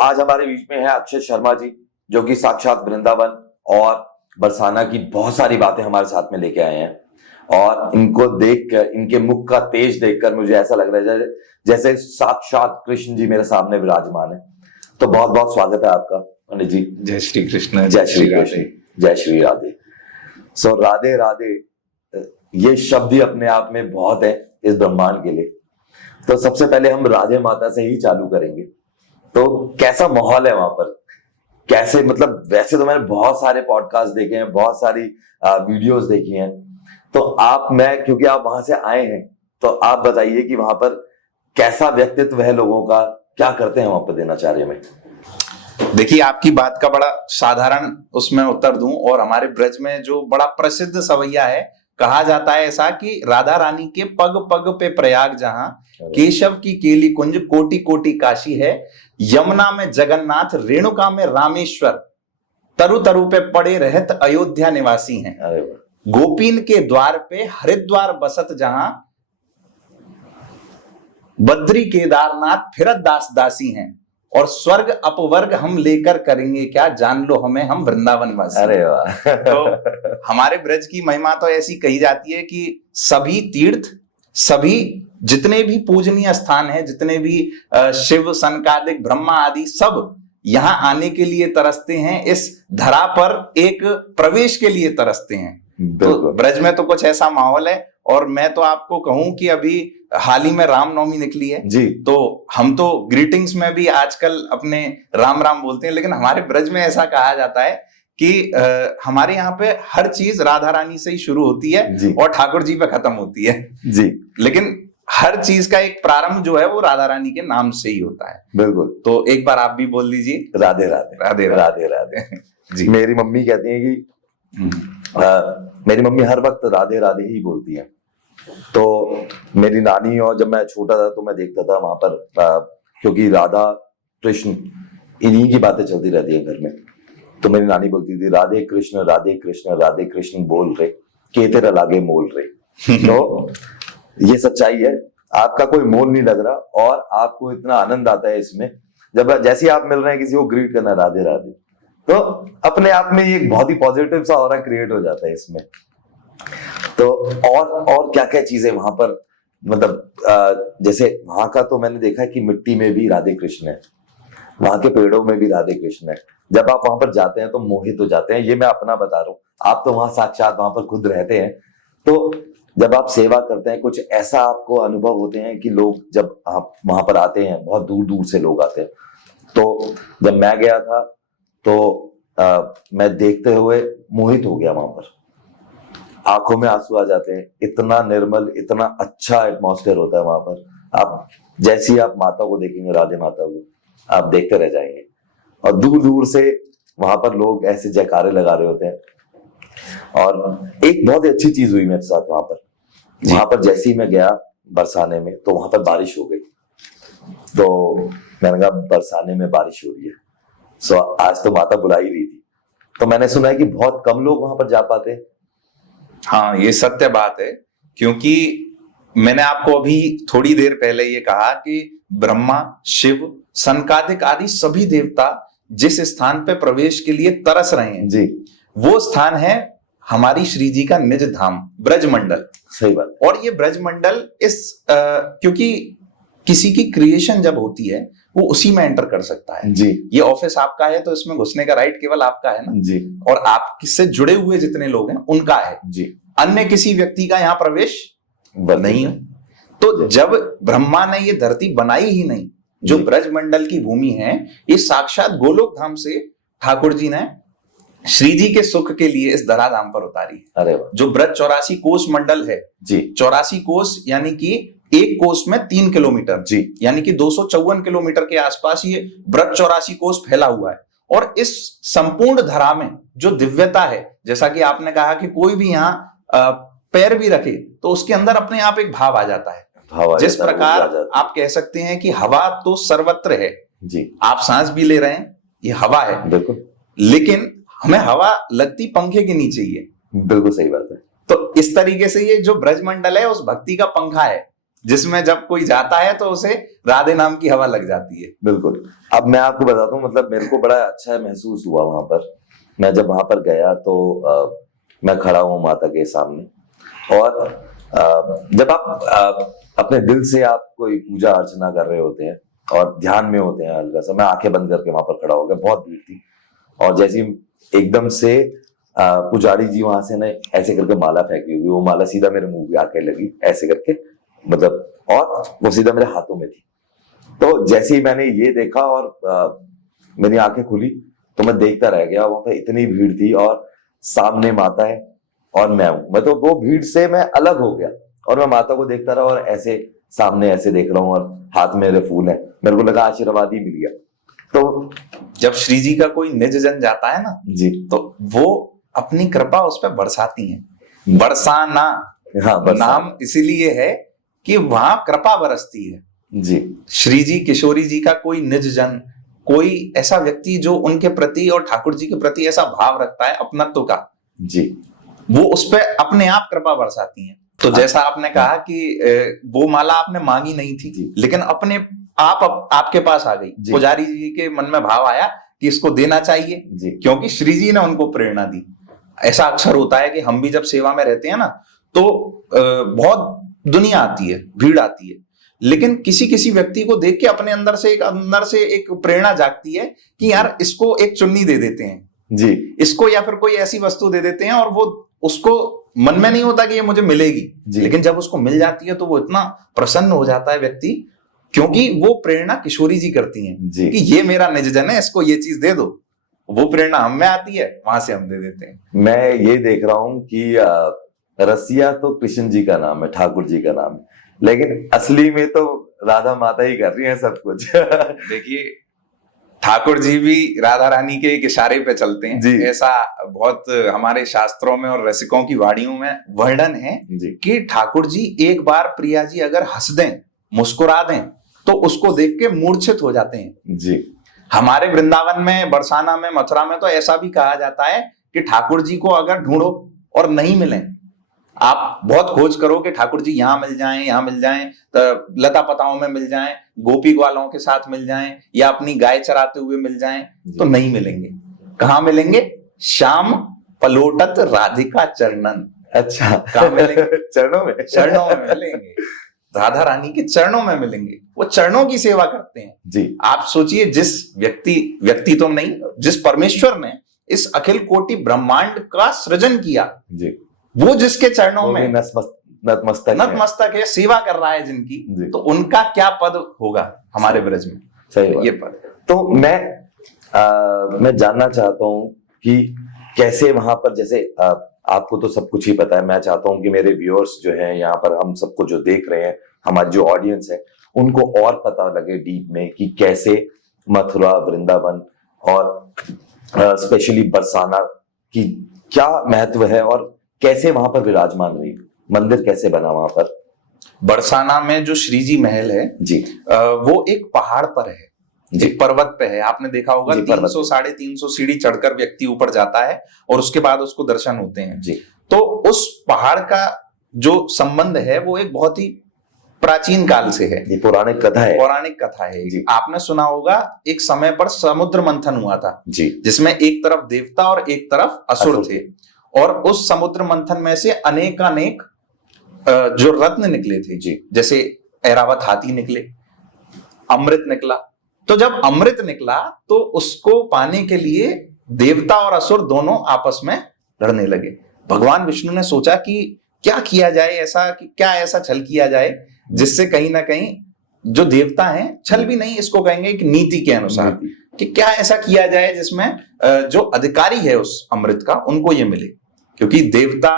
आज हमारे बीच में है अक्षय शर्मा जी, जो कि साक्षात वृंदावन और बरसाना की बहुत सारी बातें हमारे साथ में लेके आए हैं। और इनको देखकर, इनके मुख का तेज देखकर मुझे ऐसा लग रहा है जैसे साक्षात कृष्ण जी मेरे सामने विराजमान है। तो बहुत बहुत स्वागत है आपका पंडित जी। जय श्री कृष्ण, जय श्री कृष्ण, जय श्री राधे। राधे राधे, ये शब्द ही अपने आप में बहुत है इस ब्रह्मांड के लिए। तो सबसे पहले हम राधे माता से ही चालू करेंगे। तो कैसा माहौल है वहां पर? कैसे, मतलब वैसे तो मैंने बहुत सारे पॉडकास्ट देखे हैं, बहुत सारी वीडियोस देखी हैं। तो क्योंकि आप वहां से आए हैं, तो आप बताइए कि वहां पर कैसा व्यक्तित्व है लोगों का, क्या करते हैं वहां पर दिनचर्या में? देखिए, आपकी बात का बड़ा साधारण उसमें उत्तर दूं, और हमारे ब्रज में जो बड़ा प्रसिद्ध सवैया है, कहा जाता है ऐसा कि राधा रानी के पग पग पे प्रयाग जहां, केशव की केली कुंज कोटि कोटि काशी है, यमुना में जगन्नाथ, रेणुका में रामेश्वर, तरु तरु पे पड़े रहत अयोध्या निवासी हैं। गोपीन के द्वार पे हरिद्वार बसत जहां, बद्री केदारनाथ फिरत दास दासी हैं, और स्वर्ग अपवर्ग हम लेकर करेंगे क्या, जान लो हमें हम वृंदावन वासी। अरे वाह। तो हमारे ब्रज की महिमा तो ऐसी कही जाती है कि सभी तीर्थ, सभी जितने भी पूजनीय स्थान हैं, जितने भी शिव, सनकादिक, ब्रह्मा आदि सब यहाँ आने के लिए तरसते हैं, इस धरा पर एक प्रवेश के लिए तरसते हैं। तो ब्रज में तो कुछ ऐसा माहौल है। और मैं तो आपको कहूं कि अभी हाल ही में रामनवमी निकली है जी, तो हम तो ग्रीटिंग्स में भी आजकल अपने राम राम बोलते हैं, लेकिन हमारे ब्रज में ऐसा कहा जाता है कि हमारे यहाँ पे हर चीज राधा रानी से ही शुरू होती है और ठाकुर जी पे खत्म होती है जी। लेकिन हर चीज का एक प्रारंभ जो है वो राधा रानी के नाम से ही होता है। बिल्कुल। तो एक बार आप भी बोल दीजिए, राधे राधे। राधे राधे राधे जी। मेरी मम्मी कहती है कि मेरी मम्मी हर वक्त राधे राधे ही बोलती है। तो मेरी नानी, और जब मैं छोटा था तो मैं देखता था वहां पर, क्योंकि राधा कृष्ण इन्हीं की बातें चलती रहती है घर में। तो मेरी नानी बोलती थी, राधे कृष्ण राधे कृष्ण बोल रहे, के तेरा लागे मोल रहे। तो ये सच्चाई है, आपका कोई मोल नहीं लग रहा और आपको इतना आनंद आता है इसमें, जब जैसे आप मिल रहे हैं किसी को ग्रीट करना राधे राधे, तो अपने आप में एक बहुत ही पॉजिटिव सा ऑरा क्रिएट हो जाता है इसमें। तो और क्या क्या चीजें वहां पर, मतलब जैसे वहां का तो मैंने देखा है कि मिट्टी में भी राधे कृष्ण है, वहां के पेड़ों में भी राधे कृष्ण है। जब आप वहां पर जाते हैं तो मोहित हो जाते हैं। ये मैं अपना बता रहा हूँ, आप तो वहां साक्षात वहां पर खुद रहते हैं। तो जब आप सेवा करते हैं, कुछ ऐसा आपको अनुभव होते हैं कि लोग जब आप वहां पर आते हैं, बहुत दूर दूर से लोग आते हैं। तो जब मैं गया था तो मैं देखते हुए मोहित हो गया। वहां पर आंखों में आंसू आ जाते हैं, इतना निर्मल, इतना अच्छा एटमॉस्फेयर होता है वहां पर। आप जैसी आप माता को देखेंगे, राधे माता को, आप देखते रह जाएंगे। और दूर दूर से वहां पर लोग ऐसे जयकारे लगा रहे होते हैं। और एक बहुत ही अच्छी चीज हुई मेरे साथ वहां पर। जैसे ही मैं गया बरसाने में, तो वहां पर बारिश हो गई। तो मैंने कहा बरसाने में बारिश हो रही है, आज तो माता बुला ही रही थी। तो मैंने सुना है कि बहुत कम लोग वहां पर जा पाते हैं। हाँ, ये सत्य बात है, क्योंकि मैंने आपको अभी थोड़ी देर पहले ये कहा कि ब्रह्मा, शिव, सनकादिक आदि सभी देवता जिस स्थान पे प्रवेश के लिए तरस रहे हैं जी, वो स्थान है हमारी श्री जी का निज धाम ब्रजमंडल। सही बात। और ये ब्रजमंडल क्योंकि किसी की क्रिएशन जब होती है वो उसी में एंटर कर सकता है जी। ये ऑफिस आपका है तो इसमें घुसने का राइट केवल आपका है ना जी, और आप किससे जुड़े हुए जितने लोग हैं उनका है जी। अन्य किसी व्यक्ति का यहाँ प्रवेश नहीं है। तो जब ब्रह्मा ने ये धरती बनाई ही नहीं, जो ब्रजमंडल की भूमि है, ये साक्षात गोलोक धाम से ठाकुर जी ने श्री जी के सुख के लिए इस धराधाम पर उतारी। अरे जो ब्रज 84 कोस मंडल है जी, 84 कोस यानी कि एक कोस में 3 किलोमीटर जी, यानी कि 254 किलोमीटर के आसपास ये ब्रज 84 कोस फैला हुआ है। और इस संपूर्ण धरा में जो दिव्यता है, जैसा कि आपने कहा कि कोई भी यहाँ पैर भी रखे तो उसके अंदर अपने आप एक भाव आ जाता है। जिस प्रकार आप कह सकते हैं कि हवा तो सर्वत्र है जी, आप सांस भी ले रहे हैं, ये हवा है बिल्कुल, लेकिन हमें हवा लगती पंखे के नीचे ही है। बिल्कुल सही बात है। तो इस तरीके से ये जो ब्रजमंडल है उस भक्ति का पंखा है जिसमें जब कोई जाता है तो उसे राधे नाम की हवा लग जाती है। बिल्कुल। अब मैं आपको बताता हूँ, मतलब मेरे को बड़ा अच्छा महसूस हुआ वहां पर। मैं जब वहां पर गया तो मैं खड़ा हूँ माता के सामने, और जब आप अपने दिल से आप कोई पूजा अर्चना कर रहे होते हैं और ध्यान में होते हैं, हल्का सा मैं आंखें बंद करके वहां पर खड़ा हो गया, बहुत भीड़ थी, और जैसे एकदम से पुजारी जी वहां से ने ऐसे करके माला फेंकी हुई, वो माला सीधा मेरे मुंह पे आके लगी ऐसे करके, मतलब, और वो सीधा मेरे हाथों में थी। तो जैसे ही मैंने ये देखा और मेरी आंखें खुली तो मैं देखता रह गया, वहां पर इतनी भीड़ थी और सामने माता है और मैं हूं, मैं तो वो भीड़ से मैं अलग हो गया और मैं माता को देखता रहा और ऐसे सामने ऐसे देख रहा हूँ और हाथ में मेरे फूल है, मेरे को लगा आशीर्वाद ही मिल गया। तो जब श्री जी का कोई निज जन जाता है ना जी, तो वो अपनी कृपा उस पर बरसाती है। बरसाना हाँ, नाम इसीलिए है कि वहां कृपा बरसती है। जी, श्री जी, किशोरी जी का कोई निज जन, कोई ऐसा व्यक्ति जो उनके प्रति और ठाकुर जी के प्रति ऐसा भाव रखता है अपनत्व का, जी, वो उस पर अपने आप कृपा बरसाती है। तो जैसा आपने कहा कि वो माला आपने मांगी नहीं थी, लेकिन अपने आप आपके पास आ गई। पुजारी जी के मन में भाव आया कि इसको देना चाहिए, क्योंकि श्री जी ने उनको प्रेरणा दी। ऐसा अक्सर होता है कि हम भी जब सेवा में रहते हैं ना तो बहुत दुनिया आती है, भीड़ आती है, लेकिन किसी किसी व्यक्ति को देख के अपने अंदर से एक प्रेरणा जागती है कि यार इसको एक चुन्नी दे देते हैं जी, इसको, या फिर कोई ऐसी वस्तु दे देते हैं, और वो उसको मन में नहीं होता कि ये मुझे मिलेगी, लेकिन जब उसको मिल जाती है तो वो इतना प्रसन्न हो जाता है व्यक्ति, क्योंकि वो प्रेरणा किशोरी जी करती हैं कि ये मेरा निज जन है, इसको ये चीज दे दो। वो प्रेरणा हम में आती है, वहां से हम दे देते हैं। मैं ये देख रहा हूं कि रसिया तो कृष्ण जी का नाम है, ठाकुर जी का नाम है, लेकिन असली में तो राधा माता ही कर रही है सब कुछ। देखिए, ठाकुर जी भी राधा रानी के एक इशारे पे चलते हैं। ऐसा बहुत हमारे शास्त्रों में और रसिकों की वाणियों में वर्णन है कि ठाकुर जी एक बार प्रिया जी अगर हंस दें, मुस्कुरा दें, तो उसको देख के मूर्छित हो जाते हैं जी। हमारे वृंदावन में, बरसाना में, मथुरा में तो ऐसा भी कहा जाता है कि ठाकुर जी को अगर ढूंढो और नहीं मिले, आप बहुत खोज करो कि ठाकुर जी यहाँ मिल जाएं, तो लता पताओं में मिल जाएं, गोपी ग्वालों के साथ मिल जाएं, या अपनी गाय चराते हुए मिल जाएं, तो नहीं मिलेंगे। कहाँ मिलेंगे? श्याम पलोटत राधिका चरणन। अच्छा, कहाँ मिलेंगे? चरणों में। चरणों में मिलेंगे, राधा रानी के चरणों में मिलेंगे। वो चरणों की सेवा करते हैं जी। आप सोचिए, जिस व्यक्ति तो नहीं, जिस परमेश्वर ने इस अखिल कोटि ब्रह्मांड का सृजन किया जी, वो जिसके चरणों में नतमस्तक है, सेवा कर रहा है जिनकी, तो उनका क्या पद होगा हमारे ब्रज में। सही ये पद। तो मैं जानना चाहता हूँ कि कैसे वहां पर, जैसे आपको तो सब कुछ ही पता है, मैं चाहता हूँ कि मेरे व्यूअर्स जो हैं यहाँ पर, हम सबको जो देख रहे हैं, हमारी जो ऑडियंस है, उनको और पता लगे डीप में कि कैसे मथुरा, वृंदावन और स्पेशली बरसाना की क्या महत्व है और कैसे वहां पर विराजमान हुई, मंदिर कैसे बना वहां पर। बरसाना में जो श्री जी महल है जी, वो एक पहाड़ पर है, एक पर्वत पे है। आपने देखा होगा 300 350 सीढ़ी चढ़कर व्यक्ति ऊपर जाता है और उसके बाद उसको दर्शन होते हैं जी। तो उस पहाड़ का जो संबंध है वो एक बहुत ही प्राचीन काल से है, पौराणिक कथा है जी। आपने सुना होगा एक समय पर समुद्र मंथन हुआ था जी, जिसमें एक तरफ देवता और एक तरफ असुर थे, और उस समुद्र मंथन में से अनेक जो रत्न निकले थे जी, जैसे ऐरावत हाथी निकले, अमृत निकला। तो जब अमृत निकला तो उसको पाने के लिए देवता और असुर दोनों आपस में लड़ने लगे। भगवान विष्णु ने सोचा कि क्या किया जाए ऐसा, कि क्या ऐसा छल किया जाए जिससे कहीं ना कहीं जो देवता हैं, छल भी नहीं इसको कहेंगे, कि नीति के अनुसार, कि क्या ऐसा किया जाए जिसमें जो अधिकारी है उस अमृत का, उनको ये मिले, क्योंकि देवता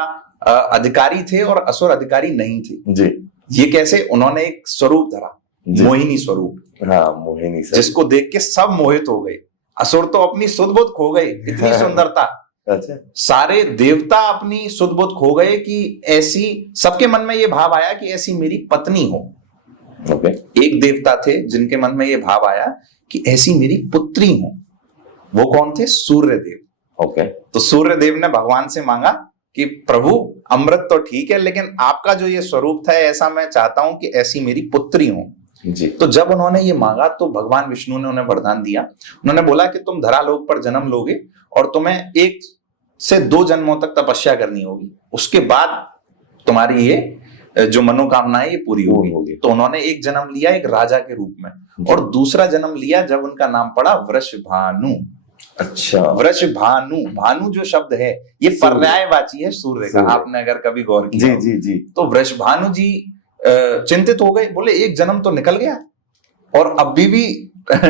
अधिकारी थे और असुर अधिकारी नहीं थे जी। ये कैसे? उन्होंने एक स्वरूप धरा, मोहिनी स्वरूप, मोहिनी, जिसको देख के सब मोहित हो गए। असुर तो अपनी सुध बुध खो गए, इतनी सुंदरता। अच्छा। सारे देवता अपनी सुध बुध खो गए कि ऐसी, सबके मन में ये भाव आया कि ऐसी मेरी पत्नी हो। एक देवता थे जिनके मन में ये भाव आया कि ऐसी मेरी पुत्री हो। वो कौन थे? सूर्यदेव। तो सूर्यदेव ने भगवान से मांगा कि प्रभु अमृत तो ठीक है, लेकिन आपका जो ये स्वरूप था ऐसा मैं चाहता हूं कि ऐसी मेरी पुत्री हो। जी। तो जब उन्होंने ये मांगा तो भगवान विष्णु ने उन्हें वरदान दिया। उन्होंने बोला कि तुम धरालोक पर जन्म लोगे और तुम्हें 1 से 2 जन्मों तक तपस्या करनी होगी, उसके बाद तुम्हारी ये जो मनोकामना है ये पूरी होगी। तो उन्होंने एक जन्म लिया एक राजा के रूप में, और दूसरा जन्म लिया जब उनका नाम पड़ा वृषभानु। अच्छा, वृषभानु, भानु जो शब्द है ये पर्यायवाची है सूर्य का, आपने अगर कभी गौर किया। जी जी जी। तो वृषभानु जी चिंतित हो गए, बोले एक जन्म तो निकल गया और अभी भी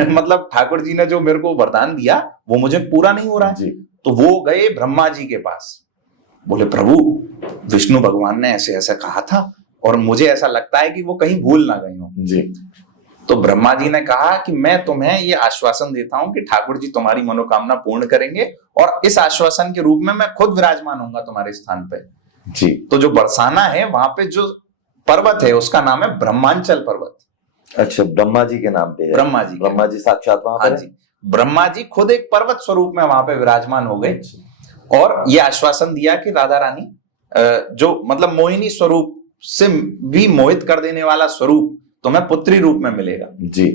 मतलब ठाकुर जी ने जो मेरे को वरदान दिया वो मुझे पूरा नहीं हो रहा है। तो वो गए ब्रह्मा जी के पास, बोले प्रभु विष्णु भगवान ने ऐसे ऐसा कहा था और मुझे ऐसा लगता है कि वो कहीं भूल ना गए हो जी। तो ब्रह्मा जी ने कहा कि मैं तुम्हें ये आश्वासन देता हूं कि ठाकुर जी तुम्हारी मनोकामना पूर्ण करेंगे, और इस आश्वासन के रूप में मैं खुद विराजमान होऊंगा तुम्हारे स्थान पे। जी। तो जो बरसाना है वहां पे जो पर्वत है उसका नाम है ब्रह्मांचल पर्वत। अच्छा, ब्रह्मा जी के नाम पे है? ब्रह्मा जी साक्षात वहां पर? हाँ जी, ब्रह्मा जी खुद एक पर्वत स्वरूप में वहां पे विराजमान हो गए और ये आश्वासन दिया कि राधा रानी जो मतलब मोहिनी स्वरूप से भी मोहित कर देने वाला स्वरूप तुम्हें पुत्री रूप में मिलेगा। जी।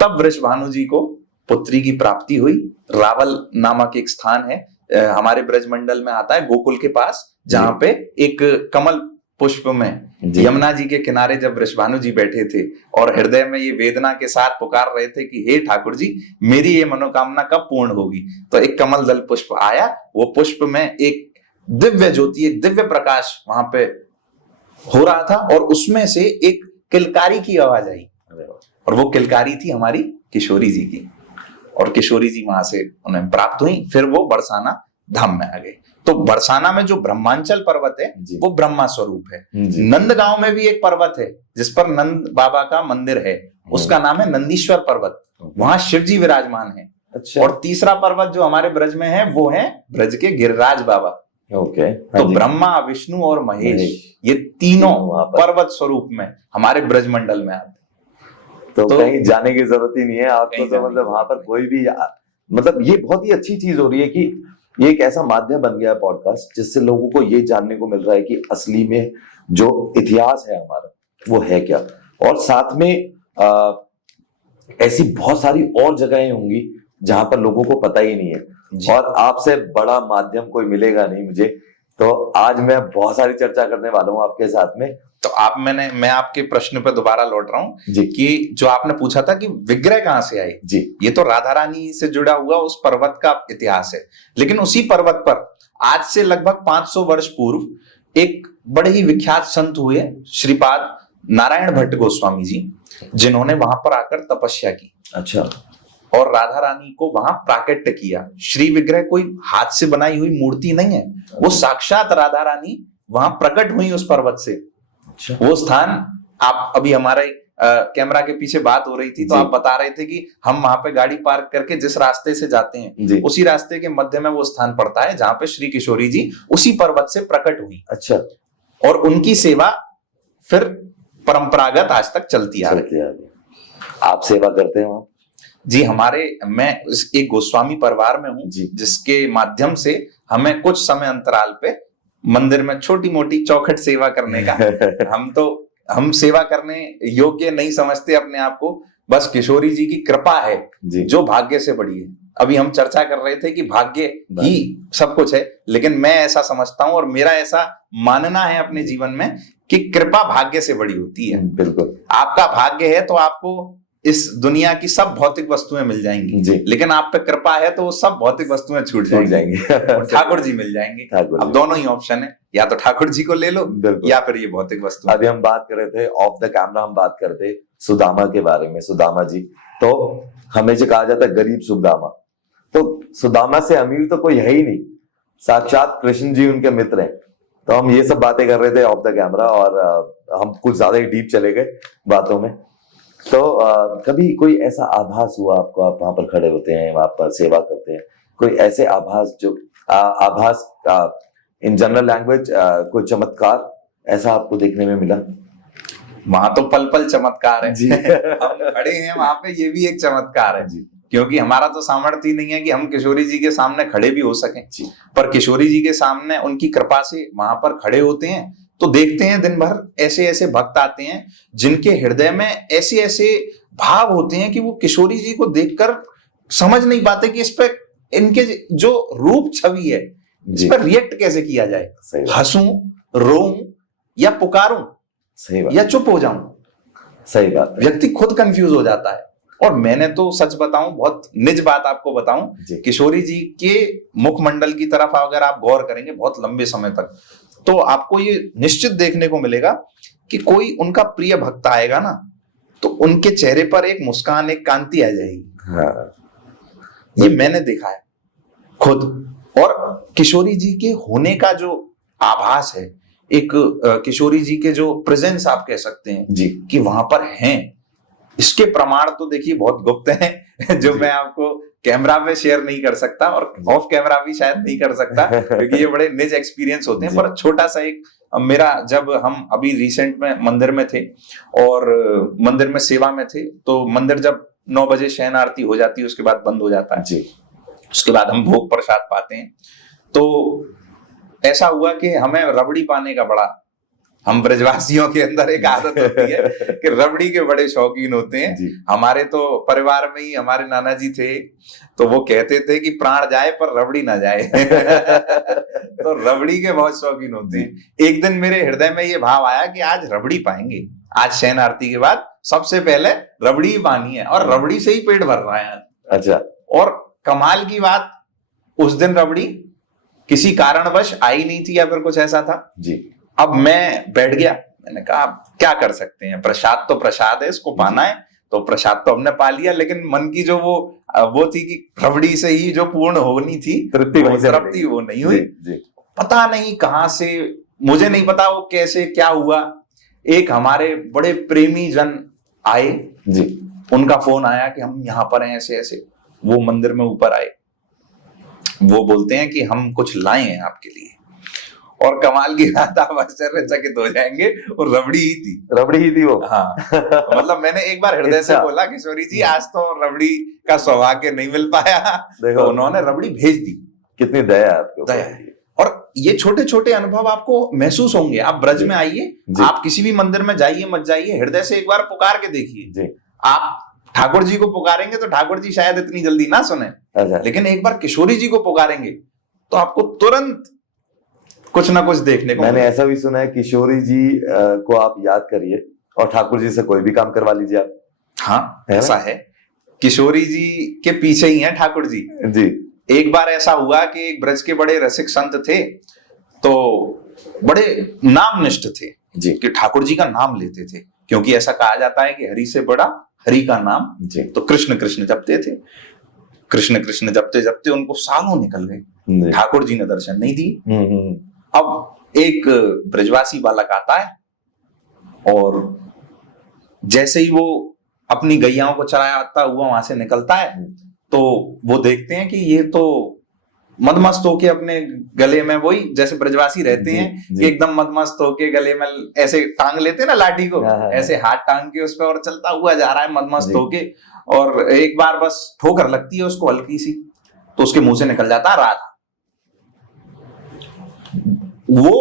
तब वृषभानु जी को पुत्री की प्राप्ति हुई। रावल नामक एक स्थान है हमारे ब्रजमंडल में आता है, गोकुल के पास, जहां पे एक कमल पुष्प में यमुना जी के किनारे जब वृषभानु जी बैठे थे और हृदय में ये वेदना के साथ पुकार रहे थे कि हे ठाकुर जी मेरी ये मनोकामना कब पूर्ण होगी, तो एक कमल दल पुष्प आया। वो पुष्प में एक दिव्य ज्योति, एक दिव्य प्रकाश वहां पे हो रहा था और उसमें से एक किलकारी की आवाज आई, और वो किलकारी थी हमारी किशोरी जी की, और किशोरी जी वहां से उन्हें प्राप्त हुई। फिर वो बरसाना धाम में आ गए। तो बरसाना में जो ब्रह्मांचल पर्वत है वो ब्रह्मा स्वरूप है। नंदगांव में भी एक पर्वत है जिस पर नंद बाबा का मंदिर है, उसका नाम है नंदीश्वर पर्वत, वहां शिव जी विराजमान है। अच्छा। और तीसरा पर्वत जो हमारे ब्रज में है वो है ब्रज के गिरिराज बाबा। ओके। तो ब्रह्मा विष्णु और महेश ये तीनों पर्वत स्वरूप में हमारे ब्रजमंडल में आते। तो कहीं जाने की जरूरत ही नहीं है आपको, तो मतलब वहां पर कोई भी मतलब ये बहुत ही अच्छी चीज हो रही है कि ये एक ऐसा माध्यम बन गया है पॉडकास्ट जिससे लोगों को ये जानने को मिल रहा है कि असली में जो इतिहास है हमारा वो है क्या, और साथ में ऐसी बहुत सारी और जगहें होंगी जहां पर लोगों को पता ही नहीं है, और आपसे बड़ा माध्यम कोई मिलेगा नहीं मुझे। तो आज मैं बहुत सारी चर्चा करने वाला हूं आपके साथ में। तो मैं आपके प्रश्न पर दोबारा लौट रहा हूं कि जो आपने पूछा था कि विग्रह कहां से आए जी, ये तो राधा रानी से जुड़ा हुआ उस पर्वत का इतिहास है। लेकिन उसी पर्वत पर आज से लगभग 500 वर्ष पूर्व एक बड़े ही विख्यात संत हुए श्रीपाद नारायण भट्ट गोस्वामी जी, जिन्होंने वहां पर आकर तपस्या की। अच्छा। और राधा रानी को वहां प्राकट्य किया। श्री विग्रह कोई हाथ से बनाई हुई मूर्ति नहीं है, वो साक्षात राधा रानी वहां प्रकट हुई उस पर्वत से। वो स्थान आप अभी हमारे कैमरा के पीछे बात हो रही थी तो आप बता रहे थे कि हम वहां पे गाड़ी पार्क करके जिस रास्ते से जाते हैं उसी रास्ते के मध्य में वो स्थान पड़ता है जहां पे श्री किशोरी जी उसी पर्वत से प्रकट हुई। अच्छा। और उनकी सेवा फिर परंपरागत आज तक चलती आ रही है। आप सेवा करते हैं वहां? जी, मैं एक गोस्वामी परिवार में हूँ जिसके माध्यम से हमें कुछ समय अंतराल पे मंदिर में छोटी मोटी चौखट सेवा करने का हम सेवा करने योग्य नहीं समझते अपने आप को, बस किशोरी जी की कृपा है जो भाग्य से बड़ी है। अभी हम चर्चा कर रहे थे कि भाग्य ही सब कुछ है, लेकिन मैं ऐसा समझता हूं और मेरा ऐसा मानना है अपने जीवन में कि कृपा भाग्य से बड़ी होती है। बिल्कुल। आपका भाग्य है तो आपको इस दुनिया की सब भौतिक वस्तुएं मिल जाएंगी, लेकिन आप पे कृपा है तो वो सब भौतिक वस्तुएं छूट जाएंगी और ठाकुर जी मिल जाएंगे। अब दोनों ही ऑप्शन है, या तो ठाकुर जी को ले लो या फिर ये भौतिक वस्तु। अभी हम बात कर रहे थे ऑफ द कैमरा, हम बात करते सुदामा के बारे में। सुदामा जी तो हमेशा कहा जाता है गरीब सुदामा, तो सुदामा से अमीर तो कोई है ही नहीं, साक्षात कृष्ण जी उनके मित्र हैं। तो हम ये सब बातें कर रहे थे ऑफ द कैमरा और हम कुछ ज्यादा ही डीप चले गए बातों में। तो कभी कोई ऐसा आभास हुआ आपको, आप वहां पर खड़े होते हैं, वहां पर सेवा करते हैं, कोई ऐसे आभास जो आभास इन जनरल लैंग्वेज कोई चमत्कार ऐसा आपको देखने में मिला? वहां तो पल पल चमत्कार है जी। हम खड़े हैं वहां पे, ये भी एक चमत्कार है जी। क्योंकि हमारा तो सामर्थ्य ही नहीं है कि हम किशोरी जी के सामने खड़े भी हो सकें, पर किशोरी जी के सामने उनकी कृपा से वहां पर खड़े होते हैं तो देखते हैं दिन भर ऐसे ऐसे भक्त आते हैं जिनके हृदय में ऐसे ऐसे भाव होते हैं कि वो किशोरी जी को देखकर समझ नहीं पाते कि इस पे इनके जो रूप छवि है इस पर रिएक्ट कैसे किया जाए, हंसूं, रोऊं या पुकारूं, सही बात, या चुप हो जाऊं। सही बात, व्यक्ति खुद कंफ्यूज हो जाता है। और मैंने तो सच बताऊं, बहुत निज बात आपको बताऊं, किशोरी जी के मुखमंडल की तरफ अगर आप गौर करेंगे बहुत लंबे समय तक, तो आपको ये निश्चित देखने को मिलेगा कि कोई उनका प्रिय भक्त आएगा ना तो उनके चेहरे पर एक मुस्कान, एक कांति आ जाएगी। हाँ। ये मैंने देखा है खुद। और किशोरी जी के होने का जो आभास है, एक किशोरी जी के जो प्रेजेंस आप कह सकते हैं जी कि वहां पर हैं, इसके प्रमाण तो देखिए बहुत गुप्त हैं जो मैं आपको कैमरा पे शेयर नहीं कर सकता और ऑफ कैमरा भी शायद नहीं कर सकता क्योंकि ये बड़े निज एक्सपीरियंस होते हैं। पर छोटा सा एक मेरा, जब हम अभी रिसेंट में मंदिर में थे और मंदिर में सेवा में थे, तो मंदिर जब 9 बजे शयन आरती हो जाती है उसके बाद बंद हो जाता है जी, उसके बाद हम भोग प्रसाद पाते हैं। तो ऐसा हुआ कि हमें रबड़ी पाने का बड़ा, हम ब्रजवासियों के अंदर एक आदत होती है कि रबड़ी के बड़े शौकीन होते हैं। हमारे तो परिवार में ही हमारे नाना जी थे, तो वो कहते थे कि प्राण जाए पर रबड़ी ना जाए तो रबड़ी के बहुत शौकीन होते हैं। एक दिन मेरे हृदय में ये भाव आया कि आज रबड़ी पाएंगे, आज शयन आरती के बाद सबसे पहले रबड़ी ही पानी है और रबड़ी से ही पेट भर रहा है। अच्छा। और कमाल की बात, उस दिन रबड़ी किसी कारणवश आई नहीं थी या फिर कुछ ऐसा था जी। अब मैं बैठ गया, मैंने कहा क्या कर सकते हैं, प्रसाद तो प्रसाद है, इसको पाना है तो प्रसाद तो हमने पा लिया, लेकिन मन की जो वो थी कि रबड़ी से ही जो पूर्ण होनी थी तृप्ति वो नहीं हुई। पता नहीं कहां से, मुझे नहीं पता वो कैसे क्या हुआ, एक हमारे बड़े प्रेमी जन आए जी, उनका फोन आया कि हम यहाँ पर हैं ऐसे ऐसे। वो मंदिर में ऊपर आए, वो बोलते हैं कि हम कुछ लाए हैं आपके लिए। और कमाल की बात, आप आश्चर्यचकित हो जाएंगे, और रबड़ी ही थी वो। हाँ मतलब मैंने एक बार हृदय से बोला किशोरी जी आज तो रबड़ी का सौभाग्य नहीं मिल पाया, तो उन्होंने रबड़ी भेज दी। कितनी दया है आपके ऊपर। दया है। और ये छोटे छोटे अनुभव आपको महसूस होंगे। आप ब्रज में आइए, आप किसी भी मंदिर में जाइए मत जाइए, हृदय से एक बार पुकार के देखिए। आप ठाकुर जी को पुकारेंगे तो ठाकुर जी शायद इतनी जल्दी ना सुने, लेकिन एक बार किशोरी जी को पुकारेंगे तो आपको तुरंत कुछ ना कुछ देखने को। मैंने ऐसा भी सुना है किशोरी जी को आप याद करिए और ठाकुर जी से कोई भी काम करवा लीजिए आप। हाँ ऐसा है, किशोरी जी के पीछे ही है ठाकुर जी। एक बार ऐसा हुआ कि एक ब्रज के बड़े रसिक संत थे, तो बड़े नामनिष्ठ थे जी, कि ठाकुर जी का नाम लेते थे, क्योंकि ऐसा कहा जाता है कि हरि से बड़ा हरि का नाम जी। तो कृष्ण कृष्ण जपते थे, कृष्ण कृष्ण जपते जपते उनको सालों निकल गए, ठाकुर जी ने दर्शन नहीं दी। अब एक ब्रजवासी बालक आता है और जैसे ही वो अपनी गैयाओं को चराता हुआ वहां से निकलता है, तो वो देखते हैं कि ये तो मदमस्त होके अपने गले में, वही जैसे ब्रजवासी रहते हैं कि एकदम मदमस्त होके गले में ऐसे टांग लेते हैं ना लाठी को, ऐसे हाथ टांग के उस पर और चलता हुआ जा रहा है मदमस्त होके। और एक बार बस ठोकर लगती है उसको हल्की सी, तो उसके मुंह से निकल जाता है राधा। वो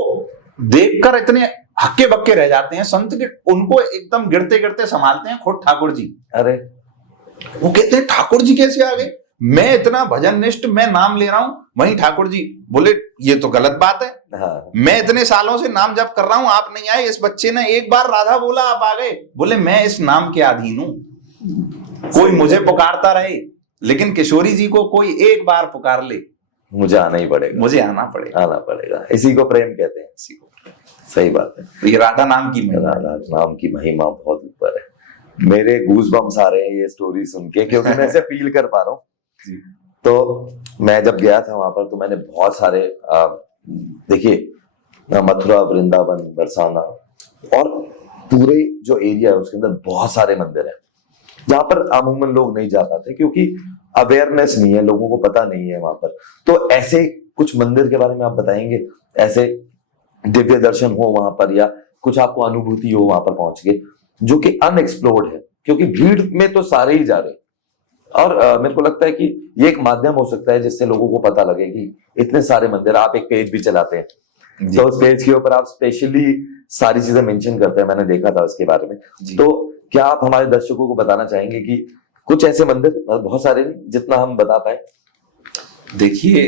देखकर इतने हक्के बक्के रह जाते हैं संत के, उनको एकदम गिरते गिरते संभालते हैं खुद ठाकुर जी। अरे वो कहते हैं ठाकुर जी कैसे आ गए, मैं इतना भजन निष्ठ, मैं नाम ले रहा हूं, वहीं ठाकुर जी बोले ये तो गलत बात है। हाँ। मैं इतने सालों से नाम जप कर रहा हूं, आप नहीं आए, इस बच्चे ने एक बार राधा बोला आप आ गए। बोले मैं इस नाम के अधीन हूं, कोई मुझे पुकारता रहे लेकिन किशोरी जी को कोई एक बार पुकार ले, मुझे आना ही पड़ेगा, मुझे आना पड़ेगा। इसी को प्रेम कहते हैं, इसी को। सही बात है। ये राधा नाम की महिमा बहुत ऊपर है। मेरे गूज़बम्स आ रहे हैं ये स्टोरी सुन के, क्योंकि मैं इसे फील कर पा रहा हूँ। तो मैं जब गया था वहां पर, तो मैंने बहुत सारे देखिए मथुरा, वृंदावन, बरसाना और पूरे जो एरिया है उसके अंदर बहुत सारे मंदिर हैं जहां पर अमूमन लोग नहीं जा पाते, क्योंकि अवेयरनेस नहीं है, लोगों को पता नहीं है वहां पर। तो ऐसे कुछ मंदिर के बारे में आप बताएंगे, ऐसे दिव्य दर्शन हो वहां पर, या कुछ आपको अनुभूति हो वहां पर पहुंच के, जो कि अनएक्सप्लोर्ड है, क्योंकि भीड़ में तो सारे ही जा रहे, और मेरे को लगता है कि ये एक माध्यम हो सकता है जिससे लोगों को पता लगे कि इतने सारे मंदिर, आप एक पेज भी चलाते हैं जी, तो उस पेज के ऊपर आप स्पेशली सारी चीजें मेंशन करते हैं, मैंने देखा था उसके बारे में। जी। तो क्या आप हमारे दर्शकों को बताना चाहेंगे कि कुछ ऐसे मंदिर, बहुत सारे नहीं, जितना हम बता पाए? देखिए,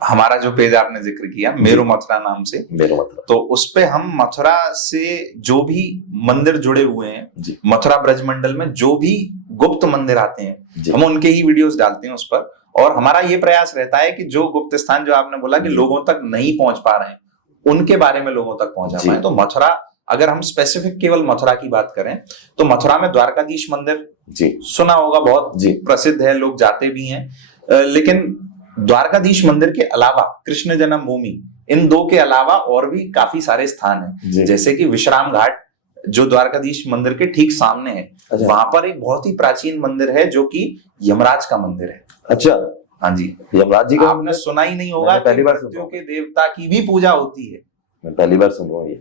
हमारा जो पेज आपने जिक्र किया मेरू मथुरा नाम से, मेरा मतलब तो उस पे हम मथुरा से जो भी मंदिर जुड़े हुए हैं, जी मथुरा ब्रज मंडल में जो भी गुप्त मंदिर आते हैं, जी हम उनके ही वीडियोस डालते हैं उस पर। और हमारा ये प्रयास रहता है कि जो गुप्त स्थान जो आपने बोला कि जी। लोगों तक नहीं पहुंच पा रहे हैं, उनके बारे में लोगों तक पहुंचा जी। पाए। तो मथुरा, अगर हम स्पेसिफिक केवल मथुरा की बात करें तो मथुरा में द्वारकाधीश मंदिर जी सुना होगा, बहुत जी प्रसिद्ध है, लोग जाते भी हैं। लेकिन द्वारकाधीश मंदिर के अलावा कृष्ण जन्मभूमि, इन दो के अलावा और भी काफी सारे स्थान हैं, जी। जैसे कि विश्राम घाट जो द्वारकाधीश मंदिर के ठीक सामने है। अच्छा। वहां पर एक बहुत ही प्राचीन मंदिर है जो कि यमराज का मंदिर है। अच्छा, हाँ जी, यमराज जी का आपने सुना ही नहीं होगा मैंने पहली कि बार सुन मृत्यु रहा हूँ। के देवता की भी पूजा होती है, मैं पहली बार सुन रहा हूँ ये।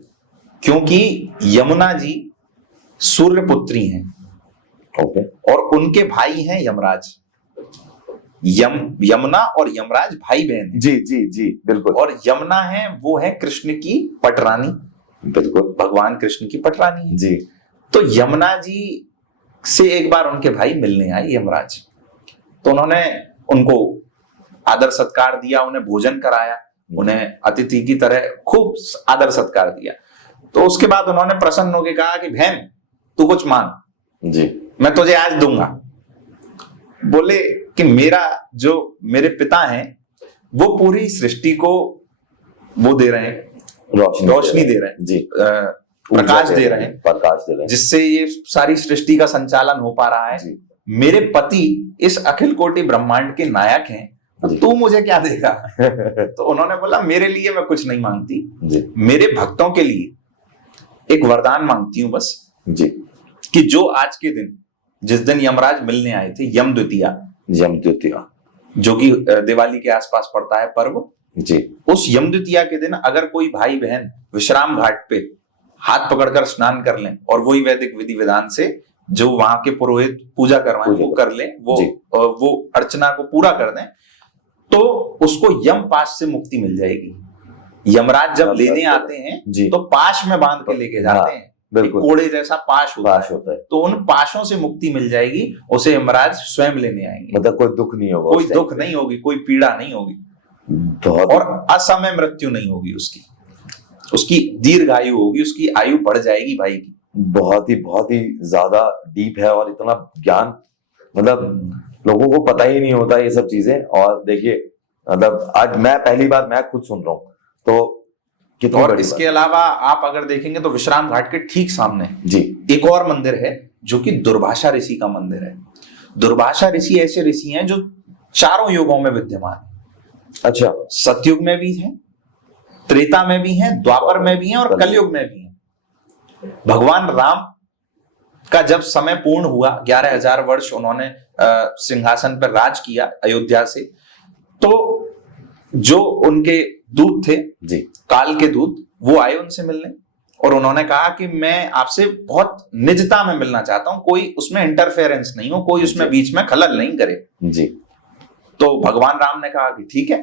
क्योंकि यमुना जी सूर्य पुत्री हैं ओके। और उनके भाई हैं यमराज। यमुना और यमराज भाई बहन हैं। जी जी जी बिल्कुल। और यमुना है, वो है कृष्ण की पटरानी, बिल्कुल भगवान कृष्ण की पटरानी है। जी। तो यमुना जी से एक बार उनके भाई मिलने आए यमराज, तो उन्होंने उनको आदर सत्कार दिया, उन्हें भोजन कराया, उन्हें अतिथि की तरह खूब आदर सत्कार दिया। तो उसके बाद उन्होंने प्रसन्न होकर कहा कि बहन तू कुछ मांग, जी मैं तुझे आज दूंगा। बोले कि मेरे पिता हैं वो पूरी सृष्टि को वो दे रहे हैं, रोशनी दे रहे हैं जी, प्रकाश दे रहे हैं, प्रकाश दे रहे हैं, जिससे ये सारी सृष्टि का संचालन हो पा रहा है। जी। मेरे पति इस अखिल कोटि ब्रह्मांड के नायक हैं, जी। तू मुझे क्या देगा? तो उन्होंने बोला मेरे लिए मैं कुछ नहीं मांगती, जी मेरे भक्तों के लिए एक वरदान मांगती हूं बस, जी। कि जो आज के दिन, जिस दिन यमराज मिलने आए थे, यम द्वितीया, जो कि दिवाली के आसपास पड़ता है पर्व जी, उस यम द्वितीया के दिन अगर कोई भाई बहन विश्राम घाट पे हाथ पकड़कर स्नान कर लें और वही वैदिक विधि विधान से जो वहां के पुरोहित पूजा करवाएं वो कर लें, वो अर्चना को पूरा कर दें, तो उसको यम पाश से मुक्ति मिल जाएगी। यमराज जब लेने आते हैं तो पाश में बांध के लेके जाते हैं, कोड़े जैसा पाश होता है, तो उन पाशों से मुक्ति मिल जाएगी, उसे यमराज स्वयं लेने आएंगे। मतलब कोई दुख नहीं होगा, कोई दुख नहीं होगी, कोई पीड़ा नहीं होगी और असमय मृत्यु नहीं होगी, उसकी दीर्घायु होगी, उसकी आयु बढ़ जाएगी भाई की। बहुत ही ज्यादा डीप है और इतना ज्ञान, मतलब लोगों को पता ही नहीं होता ये सब चीजें। और देखिए, मतलब आज मैं पहली बार मैं खुद सुन रहा हूँ, तो कितनी और बड़ी इसके बात। अलावा आप अगर देखेंगे तो विश्राम घाट के ठीक सामने जी एक और मंदिर है जो कि दुर्भाषा ऋषि का मंदिर है। दुर्भाषा ऋषि ऐसे ऋषि हैं जो चारों युगों में विद्यमान है। अच्छा, सतयुग में भी है, त्रेता में भी है, द्वापर में भी है और कलयुग में भी है। भगवान राम का जब समय पूर्ण हुआ, 11,000 वर्ष उन्होंने सिंहासन पर राज किया अयोध्या से, तो जो उनके दूत थे जी, काल के दूत, वो आए उनसे मिलने और उन्होंने कहा कि मैं आपसे बहुत निजता में मिलना चाहता हूं, कोई उसमें इंटरफेरेंस नहीं हो, कोई उसमें बीच में खलल नहीं करे। जी। तो भगवान राम ने कहा कि ठीक है,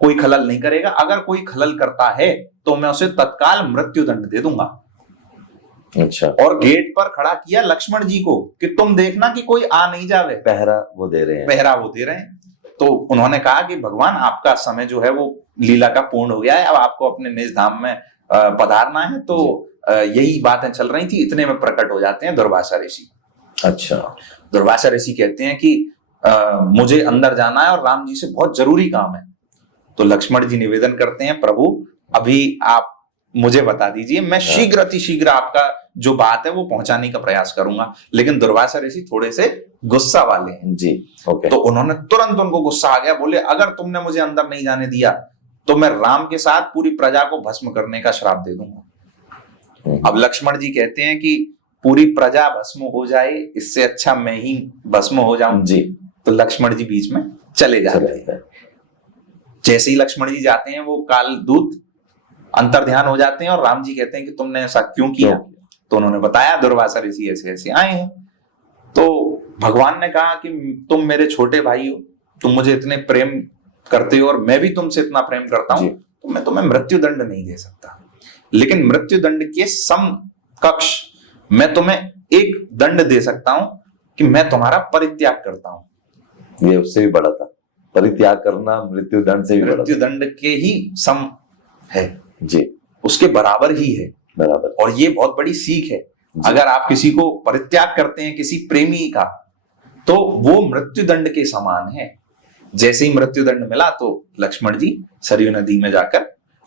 कोई खलल नहीं करेगा, अगर कोई खलल करता है तो मैं उसे तत्काल मृत्यु दंड दे दूंगा। अच्छा। और गेट पर खड़ा किया लक्ष्मण जी को कि तुम देखना कि कोई आ नहीं जावे, पहरा वो दे रहे हैं। तो उन्होंने कहा कि भगवान आपका समय जो है वो लीला का पूर्ण हो गया है, अब आपको अपने निज धाम में पधारना है। तो यही बातें चल रही थी, इतने में प्रकट हो जाते हैं दुर्वासा ऋषि। अच्छा। दुर्वासा ऋषि कहते हैं कि मुझे अंदर जाना है और राम जी से बहुत जरूरी काम है। तो लक्ष्मण जी निवेदन करते हैं, प्रभु अभी आप मुझे बता दीजिए, मैं शीघ्र अतिशीघ्र आपका जो बात है वो पहुंचाने का प्रयास करूंगा। लेकिन दुर्वासा ऋषि थोड़े से गुस्सा वाले हैं जी। ओके। तो उन्होंने तुरंत, उनको गुस्सा आ गया, बोले अगर तुमने मुझे अंदर नहीं जाने दिया तो मैं राम के साथ पूरी प्रजा को भस्म करने का श्राप दे दूंगा। अब लक्ष्मण जी कहते हैं कि पूरी प्रजा भस्म हो जाए, इससे अच्छा मैं ही भस्म हो जाऊं जी। तो लक्ष्मण जी बीच में चले जाते हैं। जैसे ही लक्ष्मण जी जाते हैं, वो काल दूत अंतर ध्यान हो जाते हैं और राम जी कहते हैं कि तुमने ऐसा क्यों किया? तो उन्होंने बताया दुर्वासा ऋषि ऐसे ऐसे आए हैं। तो भगवान ने कहा कि तुम मेरे छोटे भाई हो, तुम मुझे इतने प्रेम करते हो और मैं भी तुमसे इतना प्रेम करता हूं, तो मैं तुम्हें मृत्यु दंड नहीं दे सकता, लेकिन मृत्यु दंड के समकक्ष मैं तुम्हें एक दंड दे सकता हूं कि मैं तुम्हारा परित्याग करता हूं। ये उससे भी बड़ा था, परित्याग करना मृत्यु दंड से भी बड़ा मृत्यु दंड के ही सम है जी, उसके बराबर ही है। बराबर। और ये बहुत बड़ी सीख है, अगर आप किसी को परित्याग करते हैं किसी प्रेमी का, तो वो मृत्यु दंड के समान है। जैसे ही मृत्यु दंड मिला तो लक्ष्मण जी सरयू नदी में जाकर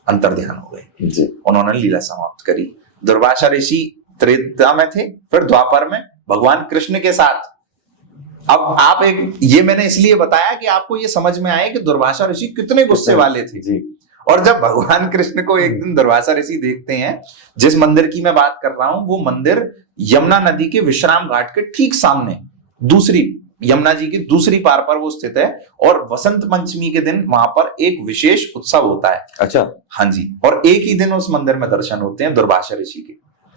अंतर्ध्यान हो गए जी, उन्होंने लीला समाप्त करी। दुर्वासा ऋषि त्रेता में थे, फिर द्वापर में भगवान कृष्ण के साथ। अब आप ये मैंने इसलिए बताया कि आपको ये समझ में आए कि दुर्वासा ऋषि कितने गुस्से वाले थे जी। और जब भगवान कृष्ण को एक दिन दुर्वासा ऋषि देखते हैं, जिस मंदिर की मैं बात कर रहा हूं वो मंदिर यमुना नदी के विश्राम घाट के ठीक सामने, दूसरी यमुना जी की दूसरी पार पर वो स्थित है, और वसंत पंचमी के दिन वहां पर एक विशेष उत्सव होता है। अच्छा, हाँ जी, और एक ही दिन उस मंदिर में दर्शन होते हैं दुर्वासा ऋषि के।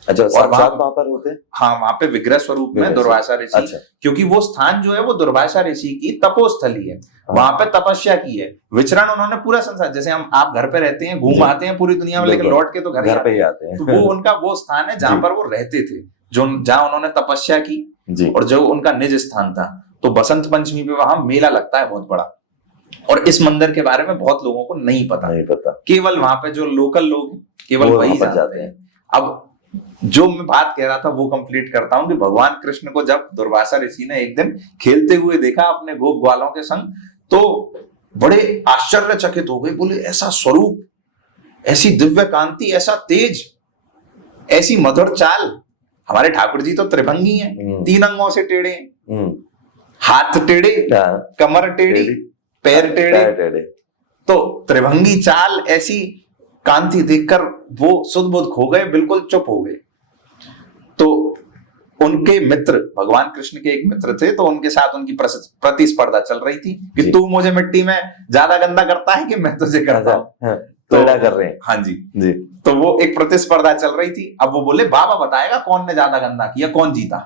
अच्छा, और वहां पर होते हैं? हाँ, वहां पे विग्रह स्वरूप में दुर्वासा ऋषि। अच्छा। क्योंकि वो स्थान जो है वो दुर्वासा ऋषि की तपोस्थली है, वहां पे तपस्या की है, विचरण उन्होंने पूरा संसार, जैसे आप घर पे रहते हैं, घूम आते हैं पूरी दुनिया में, लेकिन लौट के तो घर पे ही आते हैं। तो वो उनका वो स्थान है जहां पर वो रहते थे, जो जहां उन्होंने तपस्या की जी। और जो उनका निज स्थान था। तो बसंत पंचमी पे वहां मेला लगता है बहुत बड़ा, और इस मंदिर के बारे में बहुत लोगों को नहीं पता। केवल वहां पे जो लोकल लोग केवल वही जानते हैं। अब जो मैं बात कह रहा था वो कंप्लीट करता हूं कि भगवान कृष्ण को जब दुर्वासा ऋषि ने एक दिन खेलते हुए देखा अपने गोप ग्वालों के संग, तो बड़े आश्चर्यचकित हो गए। बोले ऐसा स्वरूप, ऐसी दिव्य कांति, ऐसा तेज, ऐसी मधुर चाल। हमारे ठाकुर जी तो त्रिभंगी हैं, 3 अंगों से टेढ़े हैं, हाथ टेढ़े, कमर टेढ़ी, पैर टेढ़े। तो त्रिभंगी चाल, ऐसी कांति देखकर वो सुध बुध खो गए, बिल्कुल चुप हो गए। तो उनके मित्र, भगवान कृष्ण के एक मित्र थे, तो उनके साथ उनकी प्रतिस्पर्धा चल रही थी कि तू मुझे मिट्टी में ज्यादा गंदा करता है कि मैं तुझे करता हूं। तो कर रहे हैं। हाँ जी जी। तो वो एक प्रतिस्पर्धा चल रही थी। अब वो बोले बाबा बताएगा कौन ने ज्यादा गंदा किया, कौन जीता।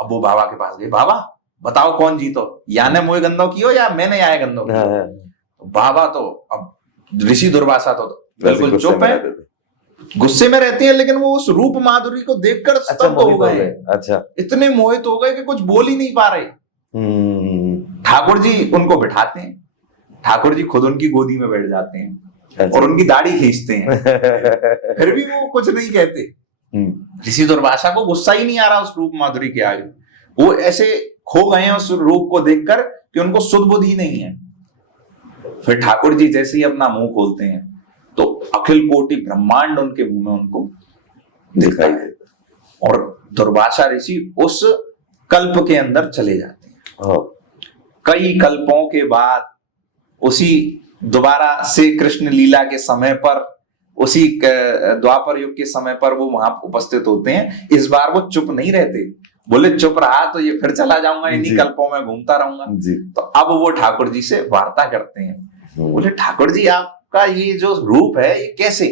अब वो बाबा के पास गए, बाबा बताओ कौन जीतो, या ने मुझे गंदो कियो या मैंने या गंदो कियो। बाबा तो, अब ऋषि दुर्वासा तो बिल्कुल चुप है, गुस्से में रहते हैं, लेकिन वो उस रूप माधुरी को देखकर स्तब्ध हो गए। अच्छा, इतने मोहित हो गए कि कुछ बोल ही नहीं पा रहे। ठाकुर जी उनको बिठाते हैं, ठाकुर जी खुद उनकी गोदी में बैठ जाते हैं और उनकी दाढ़ी खींचते हैं, फिर भी वो कुछ नहीं कहते। ऋषि दुर्वासा को गुस्सा ही नहीं आ रहा उस रूप माधुरी के आगे। वो ऐसे खो गए हैं उस रूप को देखकर कि उनको सुध बुध ही नहीं है। फिर ठाकुर जी जैसे ही अपना मुंह खोलते हैं तो अखिल कोटि ब्रह्मांड उनके मुंह में उनको दिखाई देता, और दुर्वासा ऋषि उस कल्प के अंदर चले जाते हैं। कई कल्पों के बाद उसी दोबारा से कृष्ण लीला के समय पर, उसी द्वापर युग के समय पर वो वहां उपस्थित होते हैं। इस बार वो चुप नहीं रहते, बोले चुप रहा तो ये फिर चला जाऊंगा, इन्हीं कल्पों में घूमता रहूंगा। तो अब वो ठाकुर जी से वार्ता करते हैं। बोले ठाकुर जी आपका ये जो रूप है ये कैसे।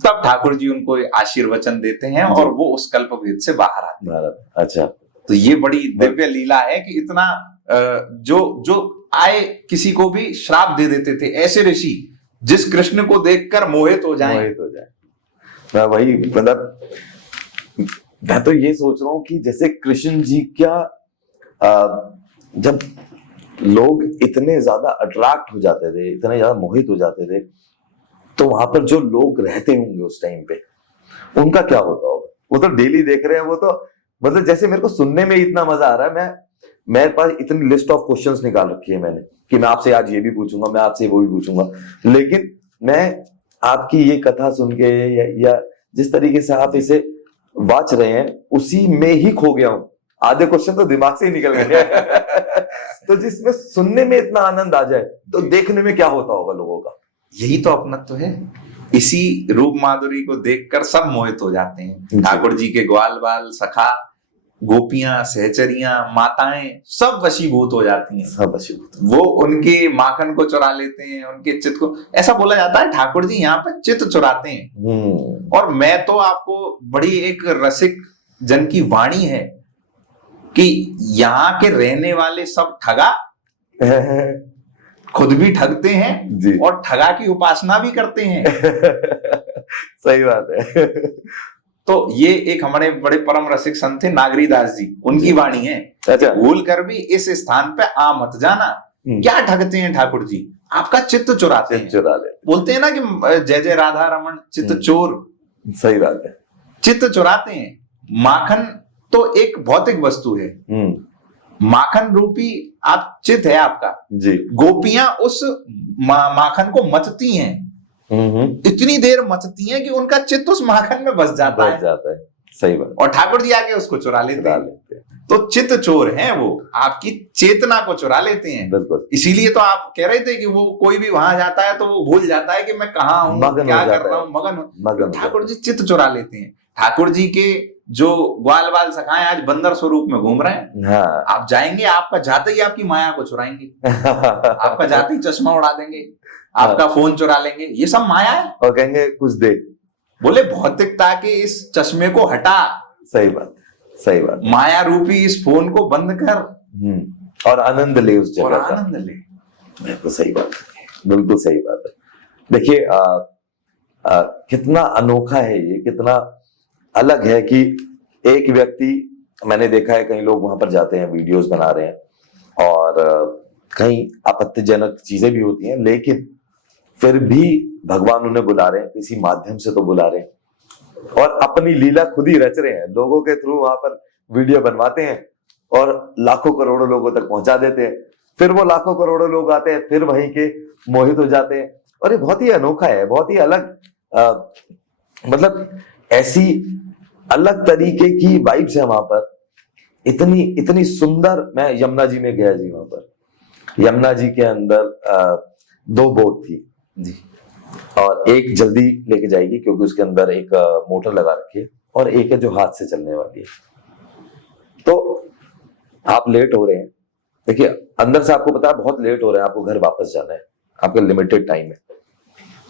तब ठाकुर जी उनको आशीर्वचन देते हैं और वो उस कल्प भेद से बाहर आते हैं। अच्छा, तो ये बड़ी दिव्य लीला है कि इतना जो आए किसी को भी श्राप दे देते थे, ऐसे ऋषि जिस कृष्ण को देखकर मोहित हो जाए। मैं वही, मतलब मैं तो ये सोच रहा हूँ कि जैसे कृष्ण जी क्या, जब लोग इतने ज्यादा अट्रैक्ट हो जाते थे, इतने ज्यादा मोहित हो जाते थे, तो वहां पर जो लोग रहते होंगे उस टाइम पे, उनका क्या होता होगा। वो तो डेली देख रहे हैं, वो तो मतलब जैसे मेरे को सुनने में इतना मजा आ रहा है। मेरे पास इतनी लिस्ट ऑफ क्वेश्चंस निकाल रखी है मैंने कि मैं आपसे आज ये भी पूछूंगा, मैं आपसे वो भी पूछूंगा, लेकिन मैं आपकी ये कथा सुन के या जिस तरीके से आप इसे वाच रहे हैं उसी में ही खो गया हूं। आधे क्वेश्चन तो दिमाग से ही निकल गए। तो जिसमें सुनने में इतना आनंद आ जाए तो देखने में क्या होता होगा लोगों का। यही तो अपनत्व है। इसी रूप माधुरी को देखकर सब मोहित हो जाते हैं। ठाकुर जी के ग्वाल बाल, सखा, गोपियां, सहचरियां, माताएं सब वशीभूत हो जाती हैं। सब वशीभूत, वो उनके माखन को चुरा लेते हैं, उनके चित्त को। ऐसा बोला जाता है ठाकुर जी यहाँ पर चित्त चुराते हैं। और मैं तो आपको बड़ी एक रसिक जन की वाणी है, कि यहाँ के रहने वाले सब ठगा, खुद भी ठगते हैं जी और ठगा की उपासना भी करते हैं। सही बात है। तो ये एक हमारे बड़े परम रसिक संत थे नागरीदास जी, उनकी वाणी है, अच्छा, भूल कर भी इस स्थान पे आ मत जाना। क्या ठगते हैं ठाकुर जी? आपका चित्त चुराते हैं। चुरा ले, बोलते हैं ना कि जय जय राधा रमन चित्त चोर, सही बात है। चित्त चुराते हैं। माखन तो एक भौतिक वस्तु है, माखन रूपी आप चित्त है आपका जी। गोपियां उस माखन को मथती हैं, इतनी देर मथती हैं कि उनका चित्त उस माखन में बस जाता है। सही बात। और ठाकुर जी आके उसको चुरा लेते हैं। तो चित्त चोर हैं, वो आपकी चेतना को चुरा लेते हैं। बिल्कुल। इसीलिए तो आप कह रहे थे कि वो कोई भी वहां जाता है तो वो भूल जाता है कि मैं कहाँ हूँ, क्या कर रहा हूँ, मगन। ठाकुर जी चित्त चुरा लेते हैं। ठाकुर जी के जो ग्वाल बाल सखाए आज बंदर स्वरूप में घूम रहे हैं। हाँ। आप जाएंगे, आपका जाते ही आपकी माया को चुराएंगे, आपका जाते ही चश्मा उड़ा देंगे, आपका फोन चुरा लेंगे। ये सब माया है। और कहेंगे कुछ दे, बोले भौतिकता के इस चश्मे को हटा। सही बात, सही बात। माया रूपी इस फोन को बंद कर और आनंद ले उस जगह का। आनंद ले। बिल्कुल सही बात है, बिल्कुल सही बात है। देखिए कितना अनोखा है ये, कितना अलग है कि एक व्यक्ति, मैंने देखा है कई लोग वहां पर जाते हैं, वीडियोस बना रहे हैं और कई आपत्तिजनक चीजें भी होती हैं, लेकिन फिर भी भगवान उन्हें बुला रहे हैं, किसी माध्यम से तो बुला रहे हैं और अपनी लीला खुद ही रच रहे हैं। लोगों के थ्रू वहां पर वीडियो बनवाते हैं और लाखों करोड़ों लोगों तक पहुंचा देते हैं। फिर वो लाखों करोड़ों लोग आते हैं, फिर वहीं के मोहित हो जाते हैं। और ये बहुत ही अनोखा है, बहुत ही अलग, मतलब ऐसी अलग तरीके की वाइब्स है वहां पर। इतनी इतनी सुंदर। मैं यमुना जी में गया जी, वहां पर यमुना जी के अंदर 2 बोट थी जी, और एक जल्दी लेके जाएगी क्योंकि उसके अंदर एक मोटर लगा रखी है, और एक है जो हाथ से चलने वाली है। तो आप लेट हो रहे हैं, देखिए अंदर से आपको पता है बहुत लेट हो रहे हैं, आपको घर वापस जाना है, आपका लिमिटेड टाइम है।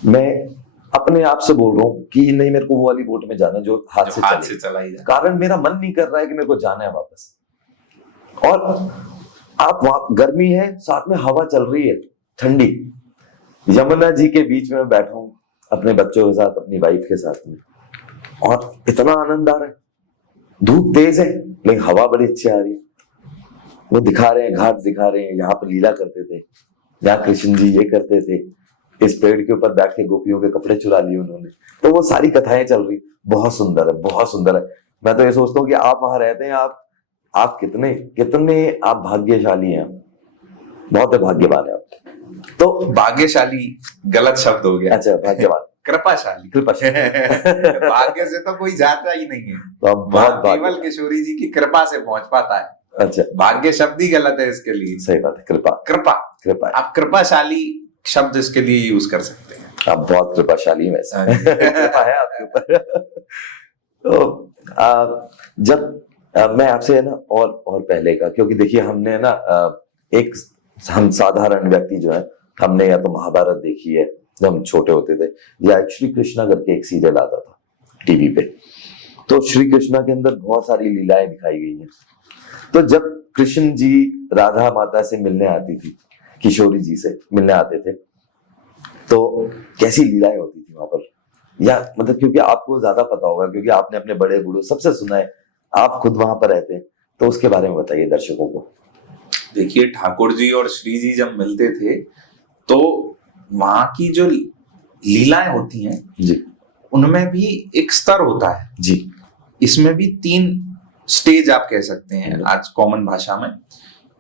मैं अपने आप से बोल रहा हूँ कि नहीं, मेरे को वो वाली बोट में जाना है जो हाथ से चलाई जाए। कारण मेरा मन नहीं कर रहा है कि मेरे को जाना है वापस। और आप वहां गर्मी है, साथ में हवा चल रही है ठंडी, यमुना जी के बीच में बैठा हूं अपने बच्चों के साथ, अपनी वाइफ के साथ में, और इतना आनंद आ रहा है। धूप तेज है लेकिन हवा बड़ी अच्छी आ रही है। वो दिखा रहे हैं, घाट दिखा रहे हैं, यहाँ पर लीला करते थे, यहाँ कृष्ण जी ये करते थे, इस पेड़ के ऊपर बैठ के गोपियों के कपड़े चुरा लिए उन्होंने। तो वो सारी कथाएं चल रही, बहुत सुंदर है, बहुत सुंदर है। मैं तो ये सोचता हूँ कि आप वहां रहते हैं, आप कितने कितने आप भाग्यशाली हैं, बहुत भाग्यवान है आप। तो भाग्यशाली गलत शब्द हो गया। अच्छा, भाग्यवान, कृपाशाली। भाग्य से तो कोई जाता ही नहीं है, तो आप बहुत केवल किशोरी जी की कृपा से पहुंच पाता है। अच्छा, भाग्य शब्द ही गलत है इसके लिए। सही बात है, कृपा, कृपा, कृपा। आप कृपाशाली शब्द इसके लिए यूज कर सकते हैं। आप बहुत कृपाशाली, वैसे कृपा है आपके ऊपर। तो जब मैं आपसे है ना, और पहले का, क्योंकि देखिए हमने ना एक, हम साधारण व्यक्ति जो है, हमने या तो महाभारत देखी है जब हम छोटे होते थे, या श्री कृष्णा करके एक सीरियल आता था टीवी पे। तो श्री कृष्णा के अंदर बहुत सारी लीलाएं दिखाई गई हैं। तो जब कृष्ण जी राधा माता से मिलने आती थी, किशोरी जी से मिलने आते थे, तो कैसी लीलाएं होती थी वहां पर, या मतलब क्योंकि आपको ज्यादा पता होगा, क्योंकि आपने अपने बड़े बूढ़ों सबसे सुना है, आप खुद वहां पर रहते हैं, तो उसके बारे में बताइए दर्शकों को। देखिए, ठाकुर जी और श्री जी जब मिलते थे तो वहां की जो लीलाएं होती हैं जी, उनमें भी एक स्तर होता है जी। इसमें भी 3 स्टेज आप कह सकते हैं आज कॉमन भाषा में,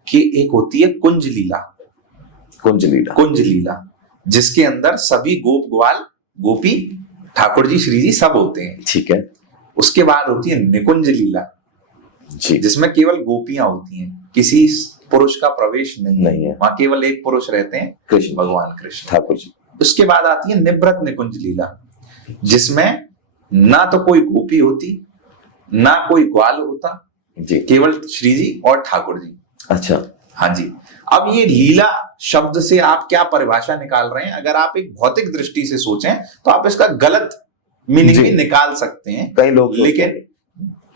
कि एक होती है कुंज लीला। कुंज लीला, कुंज लीला जिसके अंदर सभी गोप ग्वाल गोपी ठाकुर जी श्री जी सब होते हैं, ठीक है। उसके बाद होती है निकुंज लीला जी, जिसमें केवल गोपियां होती हैं, किसी पुरुष का प्रवेश नहीं है, वहां केवल एक पुरुष रहते हैं, कृष्ण, भगवान कृष्ण ठाकुर जी। उसके बाद आती है निवृत्त निकुंज लीला जिसमें ना तो कोई गोपी होती ना कोई ग्वाल होता जी, केवल श्री जी और ठाकुर जी। अच्छा, हाँ जी। अब ये लीला शब्द से आप क्या परिभाषा निकाल रहे हैं, अगर आप एक भौतिक दृष्टि से सोचें तो आप इसका गलत मीनिंग भी निकाल सकते हैं, कई लोग, लेकिन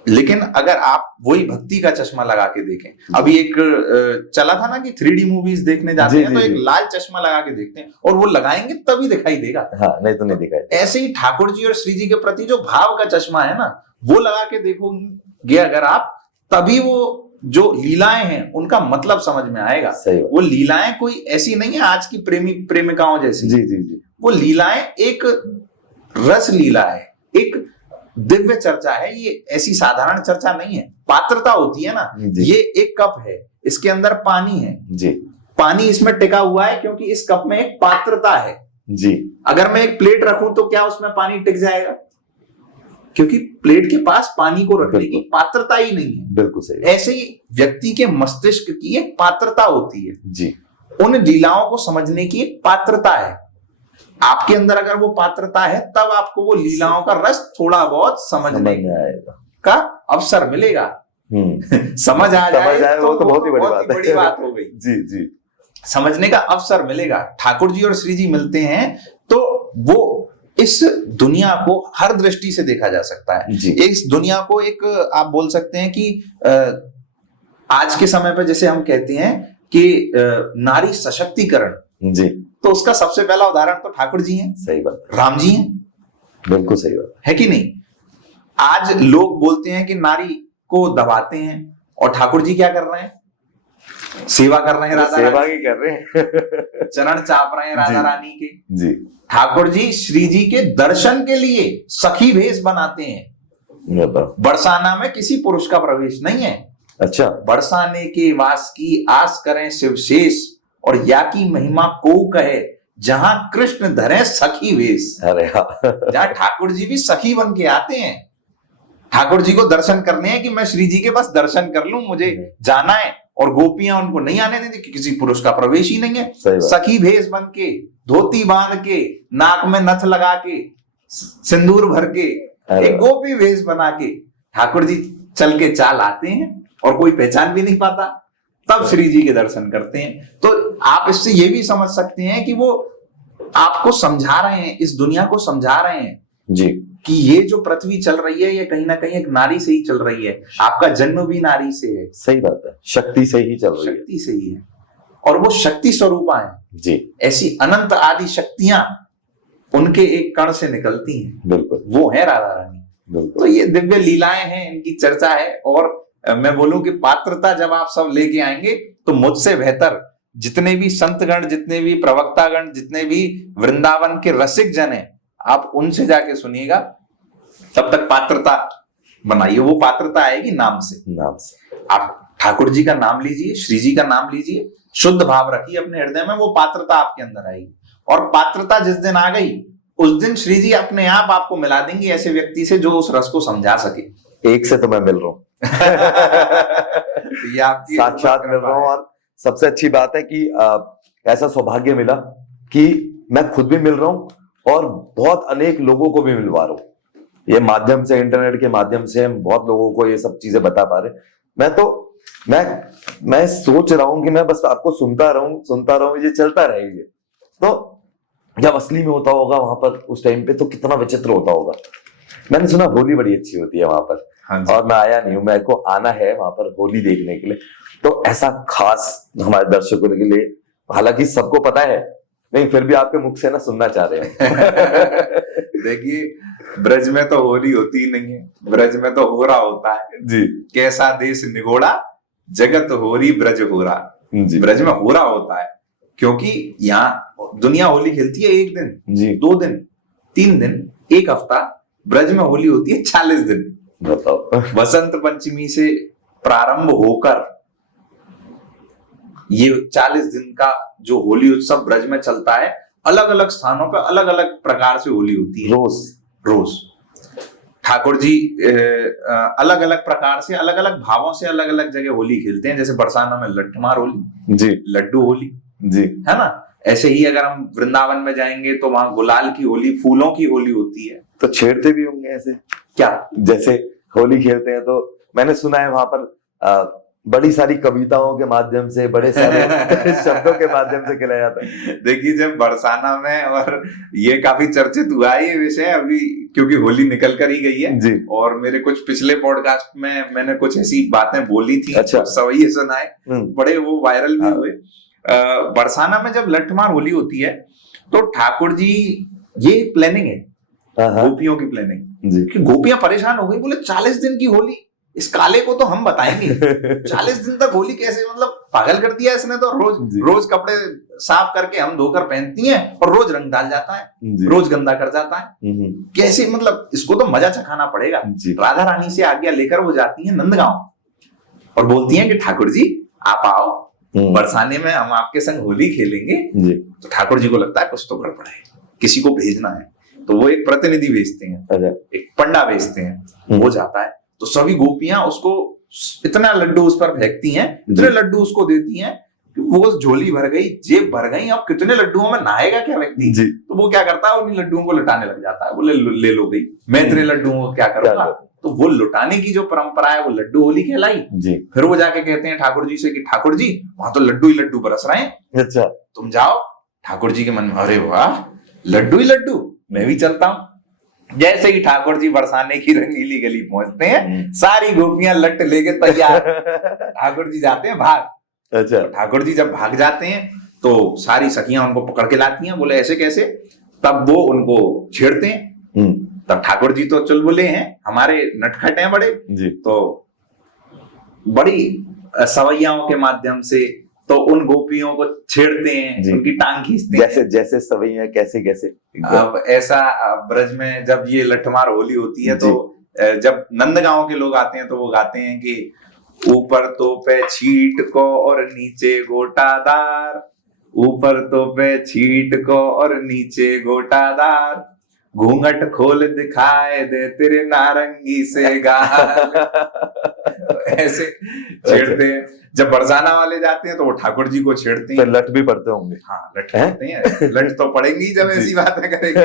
लेकिन अगर आप वही भक्ति का चश्मा लगा के देखें, अभी एक चला था ना कि 3D मूवीज देखने जाते जी, हैं तो जी, एक जी। लाल चश्मा लगा के देखते हैं और वो लगाएंगे तभी दिखाई देगा। हाँ, नहीं तो नहीं दिखाई। ऐसे ही ठाकुर जी और श्री जी के प्रति जो भाव का चश्मा है ना, वो लगा के देखोगे अगर आप, तभी वो जो लीलाएं हैं उनका मतलब समझ में आएगा। सही बात। वो लीलाएं कोई ऐसी नहीं है आज की प्रेमी प्रेमिकाओं जैसी। जी जी जी। वो लीलाएं एक रस लीला है, एक दिव्य चर्चा है। ये ऐसी साधारण चर्चा नहीं है। पात्रता होती है ना, जी। ये एक कप है, इसके अंदर पानी है जी पानी इसमें टिका हुआ है क्योंकि इस कप में एक पात्रता है। जी। अगर मैं एक प्लेट रखूं तो क्या उसमें पानी टिक जाएगा? क्योंकि प्लेट के पास पानी को रखने की पात्रता ही नहीं है। बिल्कुल सही। ऐसे ही व्यक्ति के मस्तिष्क की एक पात्रता होती है, जी। उन लीलाओं को समझने की एक पात्रता है। आपके अंदर अगर वो पात्रता है तब आपको वो लीलाओं का रस थोड़ा बहुत समझने में आएगा का अवसर मिलेगा। समझ आ जाए वो तो बहुत ही बड़ी बात हो गई। जी जी। समझने का अवसर मिलेगा। ठाकुर जी और श्री जी मिलते हैं तो वो इस दुनिया को हर दृष्टि से देखा जा सकता है। इस दुनिया को एक आप बोल सकते हैं कि आज के समय पर जैसे हम कहते हैं कि नारी सशक्तिकरण, जी, तो उसका सबसे पहला उदाहरण तो ठाकुर जी हैं। सही बात। राम जी हैं। बिल्कुल सही बात है कि नहीं? आज लोग बोलते हैं कि नारी को दबाते हैं और ठाकुर जी क्या कर रहे हैं? सेवा कर रहे हैं, राधा सेवा ही कर रहे हैं। चरण चाप रहे हैं राधा रानी के। जी। ठाकुर जी श्री जी के दर्शन के लिए सखी भेष बनाते हैं। बरसाना में किसी पुरुष का प्रवेश नहीं है। अच्छा। बरसाने के वास की आस करें शिवशेष, और या की महिमा को कहे जहां कृष्ण धरे सखी वेश। अरे जहां ठाकुर जी भी सखी बन के आते हैं। ठाकुर जी को दर्शन करने हैं कि मैं श्री जी के बस दर्शन कर लूं, मुझे जाना है, और गोपियां उनको नहीं आने देती कि किसी पुरुष का प्रवेश ही नहीं है। सखी भेष बन के, धोती बांध के, नाक में नथ लगा के, सिंदूर भर के, एक गोपी भेष बना के ठाकुर जी चल के चाल आते हैं और कोई पहचान भी नहीं पाता, तब श्री जी के दर्शन करते हैं। तो आप इससे ये भी समझ सकते हैं कि वो आपको समझा रहे हैं, इस दुनिया को समझा रहे हैं जी, कि ये जो पृथ्वी चल रही है ये कहीं ना कहीं एक नारी से ही चल रही है। आपका जन्म भी नारी से है। सही बात है, शक्ति से ही चल रही है। शक्ति से ही है, और वो शक्ति स्वरूपा है जी। ऐसी अनंत आदि शक्तियां उनके एक कण से निकलती हैं। बिल्कुल, वो है राधा रानी। तो ये दिव्य लीलाएं हैं, इनकी चर्चा है। और मैं बोलूं कि पात्रता जब आप सब लेके आएंगे तो मुझसे बेहतर जितने भी संतगण, जितने भी प्रवक्तागण, जितने भी वृंदावन के रसिक जन हैं, आप उनसे जाके सुनिएगा। तब तक पात्रता बनाइए, वो पात्रता आएगी नाम से। आप ठाकुर जी का नाम लीजिए, श्री जी का नाम लीजिए, शुद्ध भाव रखिए अपने हृदय में, वो पात्रता आपके अंदर आएगी। और पात्रता जिस दिन आ गई उस दिन श्री जी अपने आप आपको मिला देंगे ऐसे व्यक्ति से जो उस रस को समझा सके। एक से तो मैं मिल रहा हूँ। ये आपकी साक्षात मिल रहा हूँ। और सबसे अच्छी बात है कि ऐसा सौभाग्य मिला कि मैं खुद भी मिल रहा हूँ और बहुत अनेक लोगों को भी मिलवा रहा हूँ। ये माध्यम से, इंटरनेट के माध्यम से हम बहुत लोगों को ये सब चीजें बता पा रहे। मैं सोच रहा हूँ कि मैं बस आपको सुनता रहूं, ये चलता रहेगा। तो जब असली में होता होगा वहां पर उस टाइम पे तो कितना विचित्र होता होगा। मैंने सुना होली बड़ी अच्छी होती है वहां पर। हाँ, और मैं आया नहीं हूं, मेरे को आना है वहां पर होली देखने के लिए। तो ऐसा खास हमारे दर्शकों के लिए, हालांकि सबको पता है, नहीं फिर भी आपके मुख से ना सुनना चाह रहे हैं। देखिए, ब्रज में तो होली होती ही नहीं है, ब्रज में तो हो रहा होता है जी। कैसा देश निगोड़ा, जगत होरी ब्रज हो रहा। ब्रज में हो रहा होता है क्योंकि यहाँ दुनिया होली खेलती है 1 दिन जी, 2 दिन 3 दिन 1 हफ्ता। ब्रज में होली होती है 40 दिन। बताओ। वसंत पंचमी से प्रारंभ होकर ये 40 दिन का जो होली उत्सव ब्रज में चलता है, अलग अलग स्थानों पर अलग अलग प्रकार से होली होती है। रोज ठाकुर जी अलग अलग प्रकार से, अलग अलग भावों से अलग अलग जगह होली खेलते हैं। जैसे बरसाना में लट्ठमार होली जी, लड्डू होली जी, है ना। ऐसे ही अगर हम वृंदावन में जाएंगे तो वहां गुलाल की होली, फूलों की होली होती है। तो छेड़ते भी होंगे ऐसे क्या, जैसे होली खेलते हैं। तो मैंने सुना है वहां पर बड़ी सारी कविताओं के माध्यम से, बड़े सारे शब्दों के माध्यम से खिलाया जाता है। देखिए जब बरसाना में, और ये काफी चर्चित हुआ है ये विषय अभी, क्योंकि होली निकल कर ही गई है जी। और मेरे कुछ पिछले पॉडकास्ट में मैंने कुछ ऐसी बातें बोली थी, अच्छा। सवैये सुनाए, बड़े वो वायरल भी हुए। बरसाना में जब लठमार होली होती है तो ठाकुर जी, ये प्लानिंग है गोपियों की प्लानिंग, कि गोपियां परेशान हो गई, बोले 40 दिन की होली, इस काले को तो हम बताएंगे 40 दिन तक होली कैसे, मतलब पागल कर दिया इसने तो। रोज कपड़े साफ करके हम धोकर पहनती हैं और रोज रंग डाल जाता है, रोज गंदा कर जाता है, कैसे, मतलब इसको तो मजा चखाना पड़ेगा। राधा रानी से आज्ञा लेकर वो जाती है नंदगांव और बोलती हैं कि ठाकुर जी आप आओ, बरसाने में हम आपके संग होली खेलेंगे। तो ठाकुर जी को लगता है कुछ तो गड़बड़ है, किसी को भेजना है, तो वो एक प्रतिनिधि भेजते हैं, एक पंडा भेजते हैं, वो जाता है। तो सभी गोपियां उसको इतना लड्डू उस पर फेंकती हैं, इतने लड्डू उसको देती हैं कि वो झोली भर गई, जेब भर गई, अब कितने लड्डुओं में नहाएगा क्या व्यक्ति। तो वो क्या करता है, उन्हीं लड्डुओं को लुटाने लग जाता है, बोले ले लो गई, मैं इतने लड्डुओं को क्या करूंगा। तो वो लुटाने की जो परंपरा है वो लड्डू होली कहलाई। फिर वो जाके कहते हैं ठाकुर जी से कि ठाकुर जी वहां तो लड्डू ही लड्डू बरस रहे हैं, अच्छा तुम जाओ। ठाकुर जी के मन में अरे वाह, लड्डू ही लड्डू, मैं भी चलता हूँ। जैसे ही ठाकुर जी बरसाने की रंगीली गली पहुंचते हैं, सारी गोपियां लट लेके तैयार, ठाकुर जी जाते हैं भाग। अच्छा। ठाकुर जी जब भाग जाते हैं तो सारी सखियां उनको पकड़ के लाती हैं, बोले ऐसे कैसे। तब वो उनको छेड़ते हैं, तब ठाकुर जी तो चुलबुले हैं, हमारे नटखट हैं बड़े जी, तो बड़ी सवैयाओं के माध्यम से तो उन गोपियों को छेड़ते हैं, उनकी टांग खींचते हैं। जैसे जैसे सवैया कैसे कैसे। अब ऐसा ब्रज में जब ये लठमार होली होती है तो जब नंदगांव के लोग आते हैं तो वो गाते हैं कि ऊपर तो पे छीट को और नीचे गोटादार, ऊपर तो पे छीट को और नीचे गोटादार, घूंघट खोल दिखाए दे तेरे नारंगी से गाल। ऐसे छेड़ते हैं। जब बरसाना वाले जाते हैं तो वो ठाकुर जी को छेड़ते हैं। तो लट भी पड़ते होंगे। हाँ लट पड़ते हैं, लट तो पड़ेंगी जब ऐसी बातें करेंगे।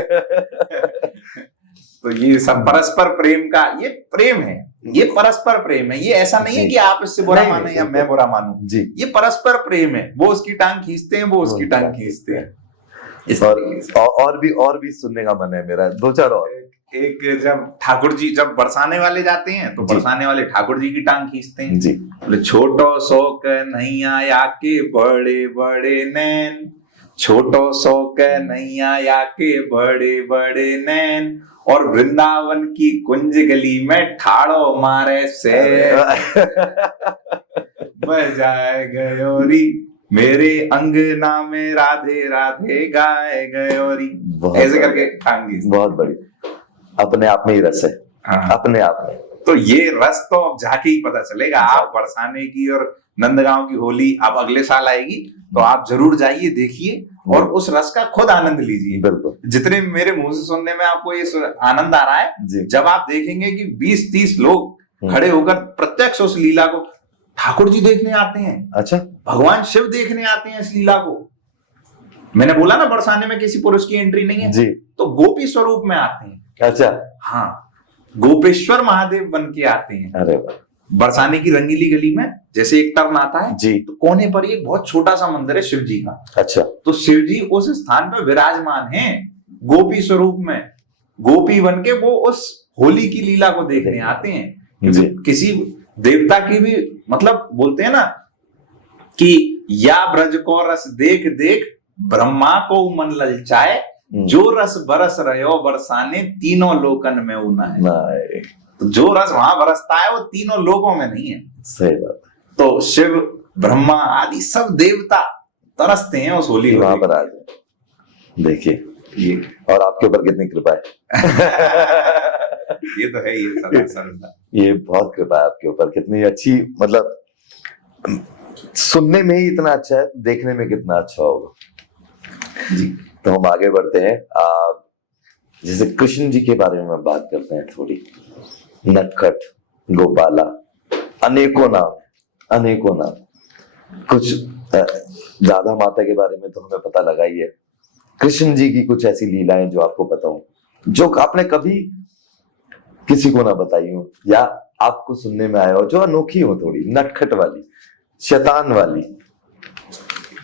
तो ये सब परस्पर प्रेम का, ये प्रेम है, ये परस्पर प्रेम है, ये ऐसा नहीं है कि आप इससे बुरा माने या मैं बुरा मानूं जी, ये परस्पर प्रेम है। वो उसकी टांग खींचते हैं, वो उसकी टांग खींचते हैं। और भी सुनने का मन है मेरा, दो चार और। एक जब ठाकुर जी जब बरसाने वाले जाते हैं तो बरसाने वाले ठाकुर जी की टांग खींचते हैं जी, बोले छोटो शोक नैया या के बड़े बड़े नैन, छोटो शोक नैया या के बड़े बड़े नैन, और वृंदावन की कुंज गली में ठाड़ो मारे से बजाए गयोरी, मेरे अंगना में राधे राधे गाए गयोरी। ऐसे करके टांगी। बहुत बड़ी, अपने आप में ही रस है। हाँ। अपने आप में तो ये रस तो अब जाके ही पता चलेगा। आप बरसाने की और नंदगांव की होली अब अगले साल आएगी तो आप जरूर जाइए, देखिए और उस रस का खुद आनंद लीजिए। बिल्कुल। जितने मेरे मुंह से सुनने में आपको ये आनंद आ रहा है, जब आप देखेंगे कि 20-30 लोग खड़े होकर प्रत्यक्ष उस लीला को, ठाकुर जी देखने आते हैं, अच्छा भगवान शिव देखने आते हैं इस लीला को। मैंने बोला ना बरसाने में किसी पुरुष की एंट्री नहीं है जी, तो गोपी स्वरूप में आते हैं। अच्छा हाँ, गोपेश्वर महादेव बन के आते हैं। अरे बरसाने की रंगीली गली में जैसे एक टर्न आता है जी, तो कोने पर एक बहुत छोटा सा मंदिर है शिव जी का। अच्छा, तो शिव जी उस स्थान पर विराजमान हैं गोपी स्वरूप में, गोपी बन के वो उस होली की लीला को देखने आते हैं। किसी देवता की भी, मतलब बोलते हैं ना कि या ब्रज को रस देख देख ब्रह्मा को मन ललचाए, जो रस बरस रहो बरसाने तीनों लोकन में उना है। तो जो रस वहां बरसता है वो तीनों लोकों में नहीं है। सही बात। तो शिव ब्रह्मा आदि सब देवता तरसते हैं उस होली वहां पर। आज देखिए ये, और आपके ऊपर कितनी कृपा है। ये तो है, ये बहुत कृपा है आपके ऊपर, कितनी अच्छी, मतलब सुनने में ही इतना अच्छा है, देखने में कितना अच्छा होगा जी। तो हम आगे बढ़ते हैं। जैसे कृष्ण जी के बारे में बात करते हैं थोड़ी। नटखट, गोपाला, अनेकों नाम, अनेकों नाम। कुछ राधा माता के बारे में तो हमें पता लगा ही है। कृष्ण जी की कुछ ऐसी लीलाएं जो आपको पता हो, जो आपने कभी किसी को ना बताई हो या आपको सुनने में आया हो, जो अनोखी हो, थोड़ी नटखट वाली, शैतान वाली।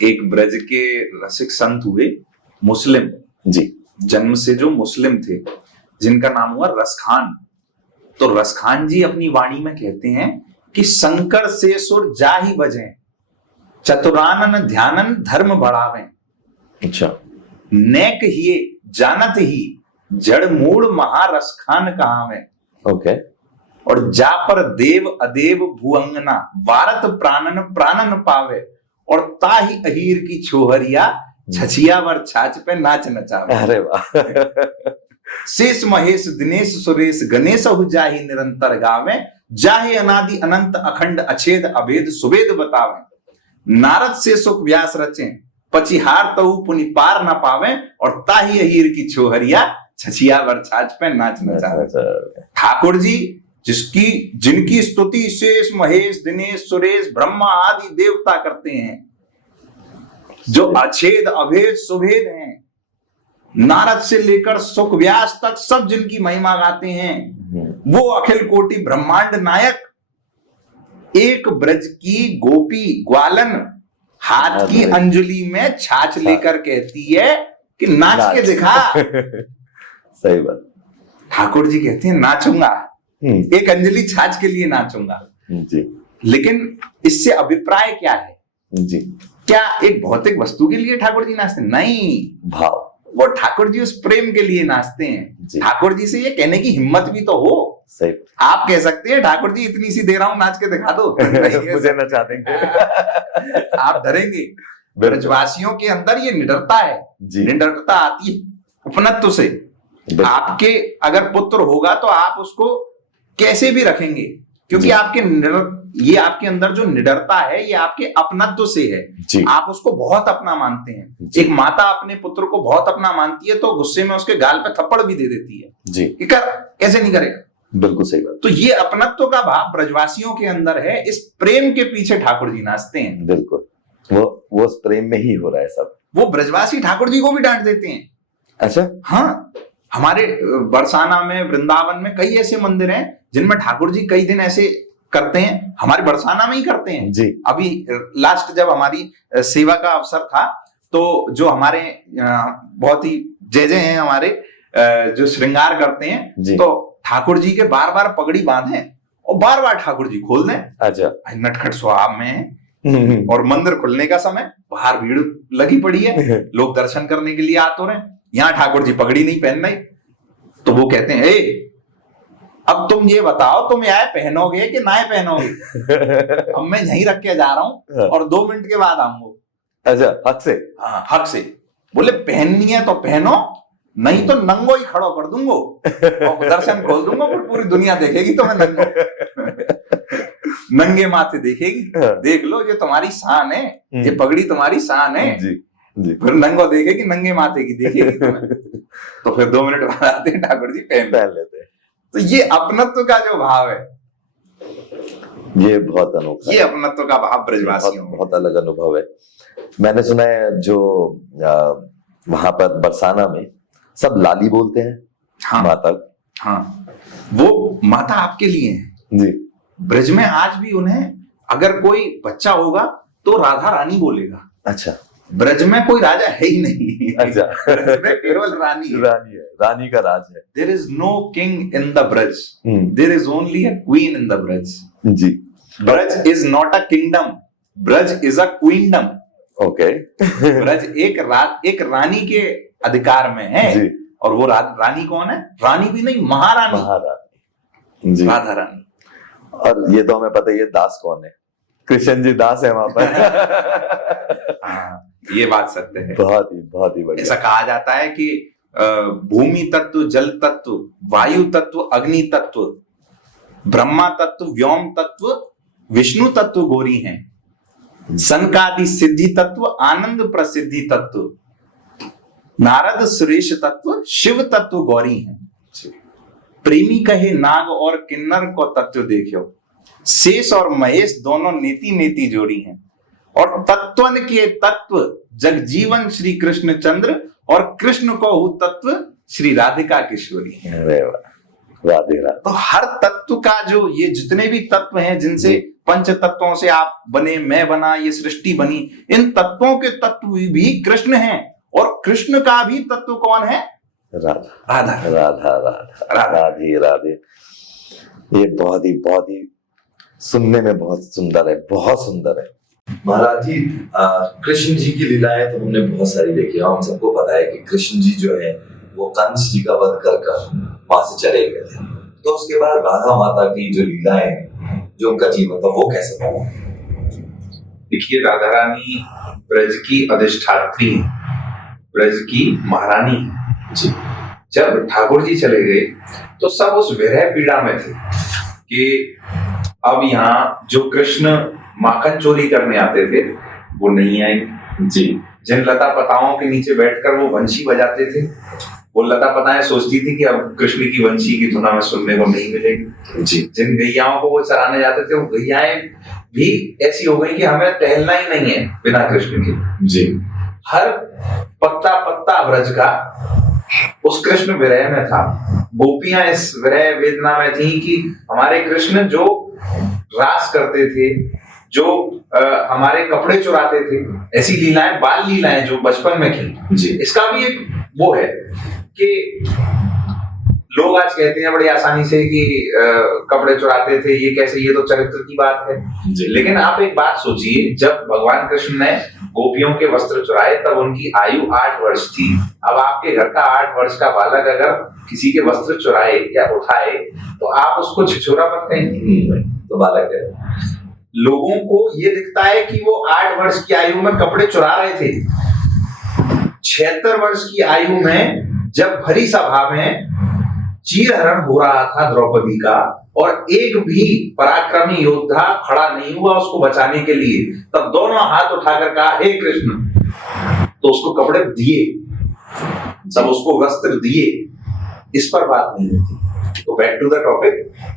एक ब्रज के रसिक संत हुए मुस्लिम, जी जन्म से जो मुस्लिम थे, जिनका नाम हुआ रसखान। तो रसखान जी अपनी वाणी में कहते हैं कि शंकर से सुर जा ही बजें, चतुरानन ध्यानन धर्म बढ़ावें, अच्छा, नेक हिये जानत ही जड़ मूड महारसखान कहावें। ओके। और जा पर देव अदेव भुअंगना वारत प्राणन प्राणन पावे, और ताही अहीर की छोहरिया छछिया वर छाछ पे नाच नचावे। अरे वाह। शेष महेश दिनेश सुरेश गणेश जाहि निरंतर गावे, जाहे अनादि अनंत अखंड अछेद अभेद सुवेद बतावे। नारद से सुख व्यास रचे पचिहार तऊ पुनि पार न पावे, और ताही अहीर की छोहरिया छछिया वर छाछ पे नाच नचावे। ठाकुर जी जिनकी स्तुति शेष महेश दिनेश सुरेश ब्रह्मा आदि देवता करते हैं, जो अछेद अभेद सुभेद हैं, नारद से लेकर सुख व्यास तक सब जिनकी महिमा गाते हैं, वो अखिल कोटि ब्रह्मांड नायक एक ब्रज की गोपी ग्वालन हाथ की अंजलि में छाछ लेकर कहती है कि नाच के दिखा। सही बात। ठाकुर जी कहते हैं नाचूंगा, एक अंजलि छाछ के लिए नाचूंगा जी। लेकिन इससे अभिप्राय क्या है जी? क्या एक भौतिक वस्तु के लिए ठाकुर जी नाचते? नहीं, भाव। वो ठाकुर जी उस प्रेम के लिए नाचते हैं। ठाकुर जी से ये कहने की हिम्मत भी तो हो। सही। आप कह सकते हैं ठाकुर जी इतनी सी दे रहा हूं, नाच के दिखा दो। मुझे नचा देंगे। आप डरेंगे। ब्रजवासियों के अंदर ये निडरता है, निडरता आती है उपनत्व से। आपके अगर पुत्र होगा तो आप उसको कैसे भी रखेंगे, क्योंकि ये आपके अंदर जो निडरता है ये आपके अपनत्व से है। आप उसको बहुत अपना मानते हैं। एक माता अपने पुत्र को बहुत अपना मानती है तो गुस्से में उसके गाल पे थप्पड़ भी दे देती है जी, कि कर, कैसे नहीं करेगा। बिल्कुल सही बात। तो ये अपनत्व का भाव ब्रजवासियों के अंदर है। इस प्रेम के पीछे ठाकुर जी नाचते हैं। बिल्कुल, वो उस प्रेम में ही हो रहा है सब। वो ब्रजवासी ठाकुर जी को भी डांट देते हैं। अच्छा। हाँ, हमारे बरसाना में, वृंदावन में कई ऐसे मंदिर हैं जिनमें ठाकुर जी कई दिन ऐसे करते हैं। हमारे बरसाना में ही करते हैं जी। अभी लास्ट जब हमारी सेवा का अवसर था तो जो हमारे बहुत ही जय हैं हमारे जो श्रृंगार करते हैं, तो ठाकुर जी के बार बार पगड़ी बांधे और बार बार ठाकुर जी खोल दें। अच्छा। नटखट स्वभाव में और मंदिर खुलने का समय, बाहर भीड़ लगी पड़ी है, लोग दर्शन करने के लिए आ तो रहे, यहाँ ठाकुर जी पगड़ी नहीं पहन रहे। तो वो कहते हैं, ए अब तुम ये बताओ तुम यह पहनोगे कि ना पहनोगे? अब मैं यहीं रख के जा रहा हूँ और 2 मिनट के बाद आऊंगा। अच्छा, हक से? हाँ, हक से। बोले पहननी है तो पहनो, नहीं तो नंगो ही खड़ो कर दूंगो और दर्शन खोल दूंगा, फिर पूरी दुनिया देखेगी तो मैं नंगो। नंगे माथे देखेगी। देख लो ये तुम्हारी शान है, ये पगड़ी तुम्हारी शान है जी, जी। फिर नंगो देखेगी, नंगे माथे की देखेगी तुम्हें। तो फिर 2 मिनट बाद आते हैं ठाकुर जी पहन लेते हैं। तो ये अपनत्व का जो भाव है, ये बहुत अनोखा, ये अपनत्व का भाव ब्रजवासियों में बहुत अलग अनुभव है। मैंने सुना है जो वहां पर बरसाना में सब लाली बोलते हैं। हाँ, माता। हाँ, वो माता आपके लिए है जी। ब्रज में आज भी उन्हें अगर कोई बच्चा होगा तो राधा रानी बोलेगा। अच्छा। ब्रज में कोई राजा है ही नहीं। अच्छा। ब्रज में केवल रानी है। रानी है, रानी का राज है। There is no king in the Braj, there is only a queen in the Braj. जी। Braj is not a kingdom, Braj is a queendom। Okay. Braj एक रानी के अधिकार में है जी। और वो रानी कौन है? रानी भी नहीं, महारानी। महारानी जी, राधा रानी। और ये तो हमें पता ही है दास कौन है। कृष्ण जी दास है वहां पर। हाँ, ये बात सत्य है। बहुत ही बढ़िया। ऐसा कहा जाता है कि भूमि तत्व, जल तत्व, वायु तत्व, अग्नि तत्व, ब्रह्मा तत्व, व्योम तत्व, विष्णु तत्व गौरी हैं। सनकादि सिद्धि तत्व, आनंद प्रसिद्धि तत्व, नारद सुरेश तत्व, शिव तत्व गौरी हैं। प्रेमी कहे नाग और किन्नर को तत्व देखो, शेष और महेश दोनों नेति नेति जोड़ी हैं। और तत्वन के तत्व जगजीवन श्री कृष्ण चंद्र, और कृष्ण को तत्व श्री राधिका किशोरी। अरे वाह, राधे राधे। तो हर तत्व का जो ये जितने भी तत्व हैं जिनसे पंच तत्वों से आप बने, मैं बना, ये सृष्टि बनी, इन तत्वों के तत्व भी कृष्ण हैं। और कृष्ण का भी तत्व कौन है? राधा राधा राधा राधा राधे राधे। ये बहुत ही सुनने में बहुत सुंदर है, बहुत सुंदर है। महाराज जी, कृष्ण जी की लीलाएं तो हमने बहुत सारी देखी है। हम सबको पता है कि कृष्ण जी जो है वो कंस जी का वध कर वहां से चले गए थे। तो उसके बाद राधा माता की जो लीलाएं, जो उनका जीवन था, वो कैसे था? देखिए, राधा रानी ब्रज की अधिष्ठात्री, ब्रज की महारानी जी। जब ठाकुर जी चले गए तो सब उस विरह पीड़ा में थे कि अब यहाँ जो कृष्ण माखन चोरी करने आते थे वो नहीं आएंगे जी। जिन लता पताओं के नीचे बैठकर वो वंशी बजाते थे, वो लता पताएं सोचती थी कि अब कृष्ण की वंशी की धुन हमें सुनने को नहीं मिलेगी जी। जिन गैयाओं को वो चराने जाते थे, वो गैयाएं भी ऐसी हो गई कि हमें टहलना ही नहीं है बिना कृष्ण के जी। हर पत्ता पत्ता ब्रज का उस कृष्ण विरह में था। गोपियां इस विरह वेदना में थी कि हमारे कृष्ण जो रास करते थे, जो हमारे कपड़े चुराते थे, ऐसी लीलाएं, बाल लीलाएं जो बचपन में की जी। इसका भी एक वो है कि लोग आज कहते हैं बड़ी आसानी से कि कपड़े चुराते थे, ये कैसे, ये तो चरित्र की बात है जी। लेकिन आप एक बात सोचिए, जब भगवान कृष्ण ने गोपियों के वस्त्र चुराए तब उनकी आयु 8 वर्ष थी। अब आपके घर का 8 वर्ष का बालक अगर किसी के वस्त्र चुराए या उठाए तो आप उसको छिछोरा मत कहेंगे, तो बालक है। लोगों को ये दिखता है कि वो 8 वर्ष की आयु में कपड़े चुरा रहे थे। 76 वर्ष की आयु में जब भरी सभा में चीरहरण हो रहा था द्रौपदी का और एक भी पराक्रमी योद्धा खड़ा नहीं हुआ उसको बचाने के लिए, तब दोनों हाथ उठाकर कहा, हे कृष्ण, तो उसको कपड़े दिए, सब उसको वस्त्र दिए। इस पर बात नहीं होती। तो बैक टू द टॉपिक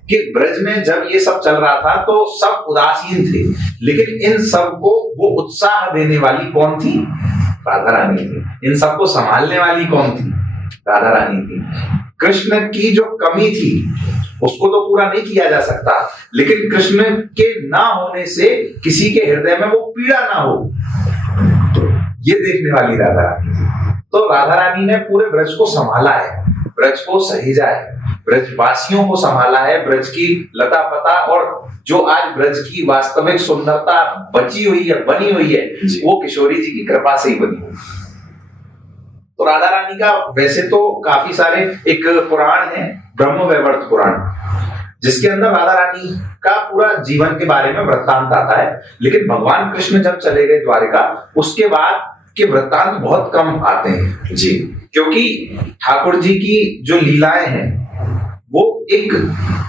कि ब्रज में जब ये सब चल रहा था तो सब उदासीन थे, लेकिन इन सबको वो उत्साह देने वाली कौन थी? राधा रानी थी। इन सबको संभालने वाली कौन थी? राधा रानी थी। कृष्ण की जो कमी थी उसको तो पूरा नहीं किया जा सकता, लेकिन कृष्ण के ना होने से किसी के हृदय में वो पीड़ा ना हो, ये देखने वाली राधा रानी थी। तो राधा रानी ने पूरे ब्रज को संभाला है, ब्रज को सहेजा है, ब्रजवासियों को संभाला है, ब्रज की लता पता और जो आज ब्रज की वास्तविक सुंदरता बची हुई है, बनी हुई है, वो किशोरी जी की कृपा से ही बनी हुई। तो राधा रानी का वैसे तो काफी सारे, एक पुराण है ब्रह्मवैवर्त पुराण, जिसके अंदर राधा रानी का पूरा जीवन के बारे में वृत्तांत आता है। लेकिन भगवान कृष्ण जब चले गए द्वारिका, उसके बाद के वृत्तांत बहुत कम आते हैं जी, क्योंकि ठाकुर जी की जो लीलाएं हैं वो एक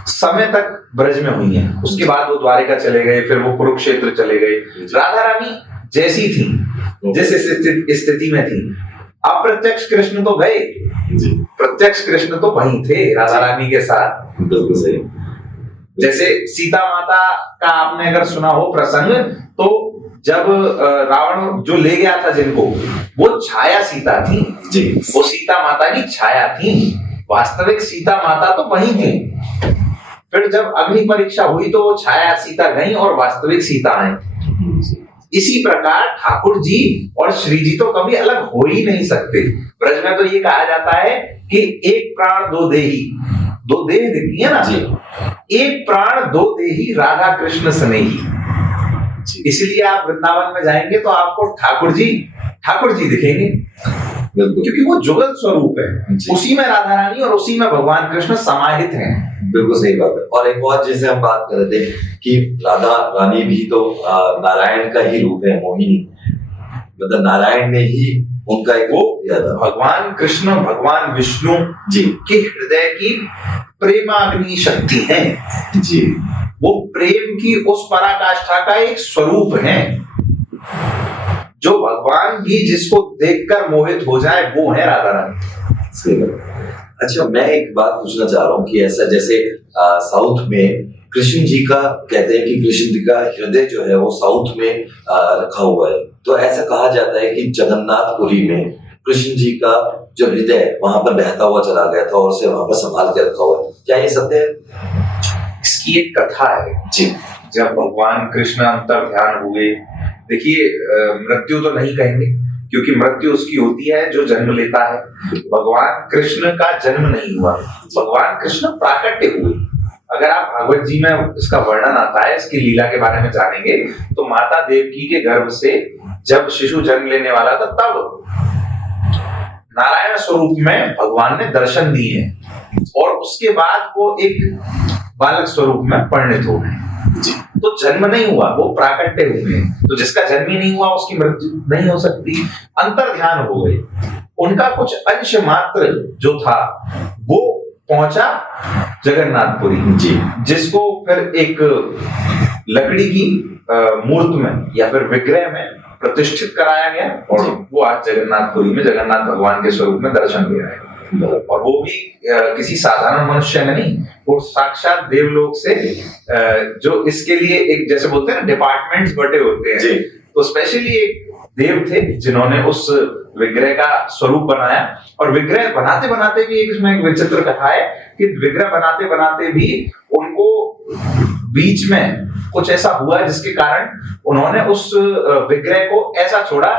समय तक ब्रज में हुई हैं। उसके बाद वो द्वारिका चले गए, फिर वो कुरुक्षेत्र चले गए। राधा रानी जैसी थी, जिस स्थिति में थी, अप्रत्यक्ष कृष्ण तो गए जी, प्रत्यक्ष कृष्ण तो वहीं थे राधा रानी के साथ। बिल्कुल सही। जैसे सीता माता का आपने अगर सुना हो प्रसंग, तो जब रावण जो ले गया था जिनको, वो छाया सीता थी जी, वो सीता माता की छाया थी, वास्तविक सीता माता तो वहीं थी। फिर जब अग्नि परीक्षा हुई तो वो छाया सीता गई और वास्तविक सीता आई। इसी प्रकार ठाकुर जी और श्री जी तो कभी अलग हो ही नहीं सकते। ब्रज में तो ये कहा जाता है कि एक प्राण दो देही, दो देह दिखती है ना जी, एक प्राण दो देही राधा कृष्ण स्नेही। इसलिए आप वृंदावन में जाएंगे तो आपको ठाकुर जी दिखेंगे, क्योंकि वो जुगल स्वरूप है, उसी में राधा रानी और उसी में भगवान कृष्ण समाहित हैं। बिल्कुल सही बात है। और एक और जैसे हम बात कर रहे थे कि राधा रानी भी तो नारायण का ही रूप है, मोहिनी, मतलब नारायण ने ही उनका एक वो दिया था। भगवान कृष्ण, भगवान विष्णु जी के हृदय की प्रेमाग्नि शक्ति है जी, वो प्रेम की उस पराकाष्ठा का एक स्वरूप है, जो भगवान भी जिसको देखकर मोहित हो जाए वो है राधा रानी। सही बात। अच्छा, मैं एक बात पूछना चाह रहा हूँ कि ऐसा जैसे साउथ में कृष्ण जी का कहते हैं कि कृष्ण जी का हृदय जो है वो साउथ में रखा हुआ है, तो ऐसा कहा जाता है कि जगन्नाथपुरी में कृष्ण जी का जो हृदय वहां पर बहता हुआ चला गया था और उसे वहां पर संभाल के रखा हुआ है, क्या ये सत्य है? इसकी एक कथा है जी। जब भगवान कृष्ण अंतर ध्यान हुए, देखिए मृत्यु तो नहीं कहेंगे क्योंकि मृत्यु उसकी होती है जो जन्म लेता है। भगवान कृष्ण का जन्म नहीं हुआ, भगवान कृष्ण प्राकट्य हुए। अगर आप भागवत जी में इसका वर्णन आता है, इसकी लीला के बारे में जानेंगे तो माता देवकी के गर्भ से जब शिशु जन्म लेने वाला था तब नारायण स्वरूप में भगवान ने दर्शन दिए हैं और उसके बाद वो एक बालक स्वरूप में परिणित हो गए। तो जन्म नहीं हुआ, वो प्राकट्य हुए। तो जिसका जन्म ही नहीं हुआ उसकी मृत्यु नहीं हो सकती। अंतर ध्यान हो गए, उनका कुछ अंश मात्र जो था वो पहुंचा जगन्नाथपुरी जी, जिसको फिर एक लकड़ी की मूर्त में या फिर विग्रह में प्रतिष्ठित कराया गया और वो आज जगन्नाथपुरी में जगन्नाथ भगवान के स्वरूप में दर्शन दे रहे हैं। और वो भी किसी साधारण मनुष्य में नहीं, वो साक्षात देवलोक से जो इसके लिए एक जैसे बोलते हैं ना डिपार्टमेंट्स बटे होते हैं, तो स्पेशली एक देव थे जिन्होंने उस विग्रह का स्वरूप बनाया। और विग्रह बनाते बनाते भी इसमें एक विचित्र कथा है कि विग्रह बनाते बनाते भी उनको बीच में कुछ ऐसा हुआ जिसके कारण उन्होंने उस विग्रह को ऐसा छोड़ा,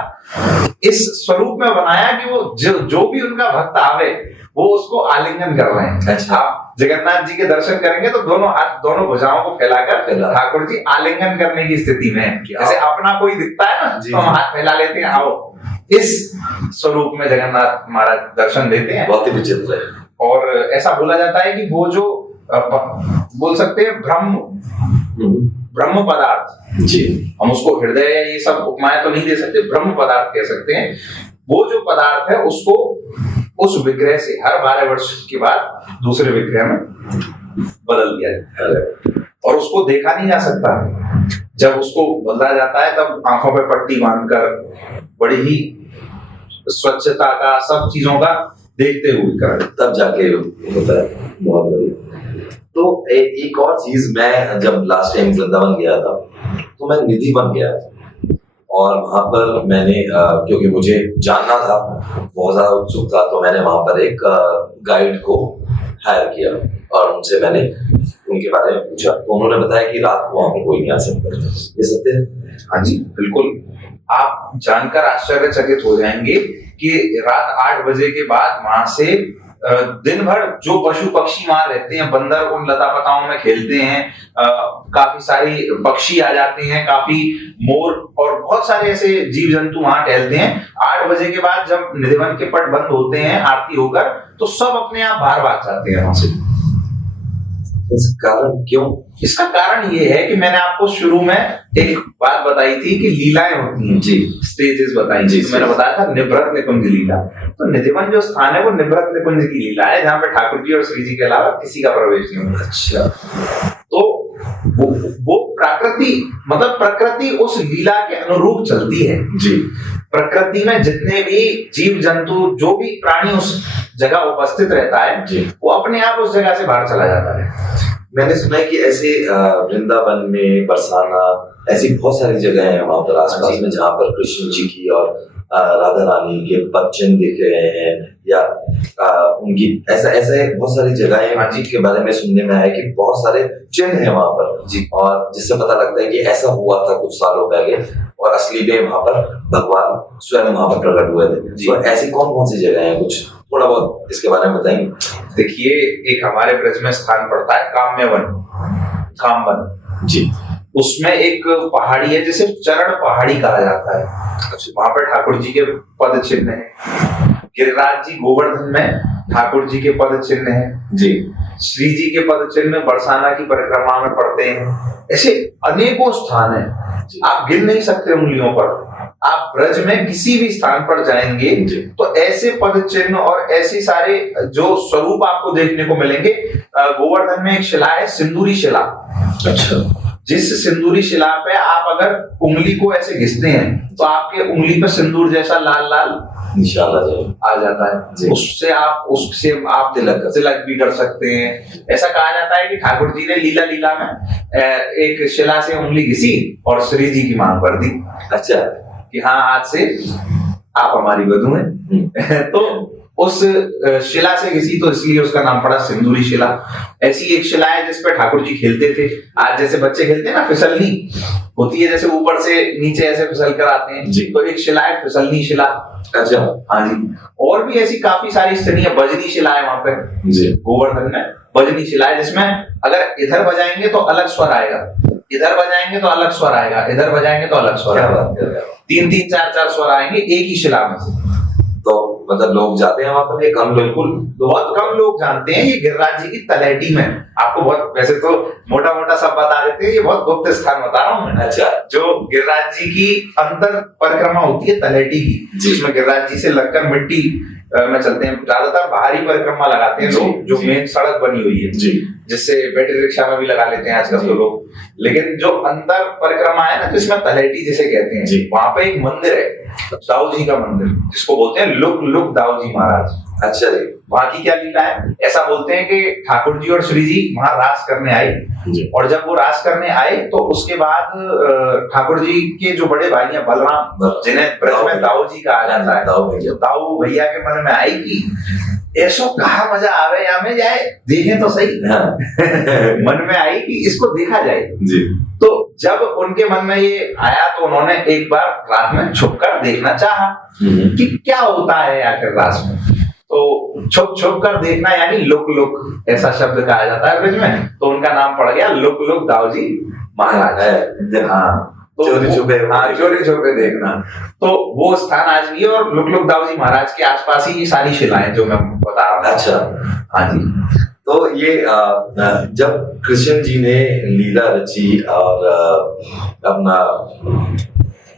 इस स्वरूप में बनाया कि वो जो भी उनका भक्त आवे वो उसको आलिंगन कर रहे हैं। अच्छा। आप जगन्नाथ जी के दर्शन करेंगे तो दोनों हाथ दोनों भुजाओं को फैलाकर ठाकुर जी आलिंगन करने की स्थिति में है। जैसे अपना कोई दिखता है ना तो हम हाथ फैला लेते हैं, आओ, इस स्वरूप में जगन्नाथ महाराज दर्शन देते हैं। बहुत ही विचित्र है। और ऐसा बोला जाता है कि वो जो बोल सकते हैं ब्रह्म पदार्थ जी, हम उसको हृदय या ये सब उपमाएं तो नहीं दे सकते, ब्रह्म पदार्थ कह सकते हैं। वो जो पदार्थ है उसको उस विग्रह से हर 12 वर्ष के बाद दूसरे विग्रह में बदल दिया जाता है और उसको देखा नहीं जा सकता। जब उसको बदला जाता है तब आंखों पे पट्टी बांधकर बड़ी ही स्वच्छता का सब चीजों का देखते हुए कर तब जाके होता है। बहुत बढ़िया। तो एक और चीज, मैं जब लास्ट टाइम वृंदावन गया था तो मैं निधि बन गया और वहां पर मैंने क्योंकि मुझे जानना था, बहुत ज्यादा उत्सुक था, तो मैंने वहां पर एक गाइड को हायर किया और उनसे मैंने उनके बारे में पूछा तो उन्होंने बताया कि रात को वहां पर कोई नहीं आ सकता। ये सत्य है? हाँ जी बिल्कुल। आप जानकर आश्चर्यचकित हो जाएंगे कि रात 8 बजे के बाद वहां से दिन भर जो पशु पक्षी वहां रहते हैं, बंदर उन लता पताओं में खेलते हैं, काफी सारी पक्षी आ जाते हैं, काफी मोर और बहुत सारे ऐसे जीव जंतु वहां टहलते हैं। 8 बजे के बाद जब निधिवन के पट बंद होते हैं आरती होकर तो सब अपने आप बाहर भाग जाते हैं वहां से। इसका कारण क्यों? इसका कारण ये है कि मैंने आपको शुरू में एक बात बताई थी कि लीलाएं होती हैं जी, स्टेजेस बताई जी, तो मैंने बताया था निवृत्त निकुंज लीला। तो निधिवन जो स्थान है वो निवृत्त निकुंज की लीला है जहाँ पे ठाकुर जी और श्री जी के अलावा किसी का प्रवेश नहीं होता। अच्छा। तो वो प्रकृति मतलब प्रकृति उस लीला के अनुरूप चलती है जी। प्रकृति में जितने भी जीव जंतु जो भी प्राणी उस जगह उपस्थित रहता है जी, वो अपने आप उस जगह से बाहर चला जाता है। मैंने सुना है कि ऐसे वृंदावन में, बरसाना, ऐसी बहुत सारी जगह है वहां पर आसपास में जहां पर कृष्ण जी की और राधा रानी के पद चिन्ह दिख रहे हैं या उनकी ऐसा बहुत सारी जगहें हैं जी के बारे में सुनने में आया कि बहुत सारे चिन्ह हैं वहां पर जी, और जिससे पता लगता है कि ऐसा हुआ था कुछ सालों पहले और असली में वहां पर भगवान स्वयं वहां पर प्रकट हुए थे। तो ऐसी कौन कौन सी जगह हैं, कुछ थोड़ा बहुत इसके बारे में बताएंगे? देखिए, एक हमारे ब्रज में स्थान पड़ता है काम्यवन, कामवन जी, उसमें एक पहाड़ी है जिसे चरण पहाड़ी कहा जाता है। वहां पर ठाकुर जी के पद चिन्ह है। गिरिराज जी गोवर्धन में ठाकुर जी के पद चिन्ह है जी। श्री जी के पद चिन्ह बरसाना की परिक्रमा में पड़ते हैं। ऐसे अनेकों स्थान है, आप गिन नहीं सकते उंगलियों पर। आप ब्रज में किसी भी स्थान पर जाएंगे तो ऐसे पद चिन्ह और ऐसे सारे जो स्वरूप आपको देखने को मिलेंगे। गोवर्धन में एक शिला है सिंदूरी शिला। अच्छा। जिस सिंदूरी शिला पे आप अगर उंगली को ऐसे घिसते हैं तो आपके उंगली पे सिंदूर जैसा लाल लाल निशान आ जाता है। उससे आप तिलक भी कर सकते हैं। ऐसा कहा जाता है कि ठाकुर जी ने लीला लीला में एक शिला से उंगली घिसी और श्री जी की मांग भर दी। अच्छा, कि हाँ आज से आप हमारी वधू हैं। तो उस शिला से घिसी तो इसलिए उसका नाम पड़ा सिंदूरी शिला। ऐसी एक शिला है जिसपे ठाकुर जी खेलते थे। आज जैसे बच्चे खेलते हैं ना, फिसलनी होती है, जैसे ऊपर से नीचे ऐसे फिसल कर आते हैं जी। तो एक शिला है फिसलनी शिला। अच्छा, हाँ जी। और भी ऐसी काफी सारी स्थलीय है। बजनी शिला है वहां पे जी, गोवर्धन में बजनी शिला है, जिसमें अगर इधर बजाएंगे तो अलग स्वर आएगा, इधर बजाएंगे तो अलग स्वर आएगा, इधर बजाएंगे तो अलग स्वर क्या आएगा। बात कर रहे हो। 3-3 4-4 स्वर आएंगे एक ही शिला में से। तो मतलब लोग जाते हैं वहां पर, ये कम? बिल्कुल, बहुत कम लोग जानते हैं। ये गिरिराज जी की तलहटी में, आपको बहुत वैसे तो मोटा मोटा सब बता देते हैं, ये बहुत गुप्त स्थान बता रहा हूँ मैं। अच्छा, जो गिरिराज जी की अंतर परिक्रमा होती है तलहटी की, जिसमें गिरिराज जी से लगकर मिट्टी में चलते हैं। ज्यादातर बाहरी परिक्रमा लगाते हैं लोग, जो मेन सड़क बनी हुई है जी, जिससे बैटरी रिक्शा में भी लगा लेते हैं आजकल तो लोग। लेकिन जो अंतर परिक्रमा है ना, जिसमें तलहटी जिसे कहते हैं, वहां पे एक मंदिर है, दाऊ जी का मंदिर, जिसको बोलते हैं लुक लुक दाऊ जी महाराज। अच्छा जी। वहां की क्या लीला है, ऐसा बोलते हैं कि ठाकुर जी और श्री जी वहां रास करने आए, और जब वो रास करने आए तो उसके बाद ठाकुर जी के जो बड़े भाई हैं बलराम, जिन्हें ब्रज में दाऊ जी कहा जाता है, दाऊ भैया के मन में आई कि ऐसो कहा मजा आवे या में जाए, देखें तो सही। हाँ। मन में आई कि इसको देखा जाए जी। तो जब उनके मन में ये आया तो उन्होंने एक बार रात में छुपकर देखना चाहा कि क्या होता है आखिर रास में। तो छुप छुप कर देखना यानी लुक लुक, ऐसा शब्द कहा जाता है ब्रज में, तो उनका नाम पड़ गया लुक लुक दाऊ जी महाराज है। हाँ, तो चोरी छुपे, हाँ, चोरी छुपे देखना। तो वो स्थान आज भी है, और लुक लुक दाऊ जी महाराज के आसपास ही ये सारी शिलाएं जो मैं बता रहा हूँ। अच्छा, हाँ जी। तो ये जब कृष्ण जी ने लीला रची और अपना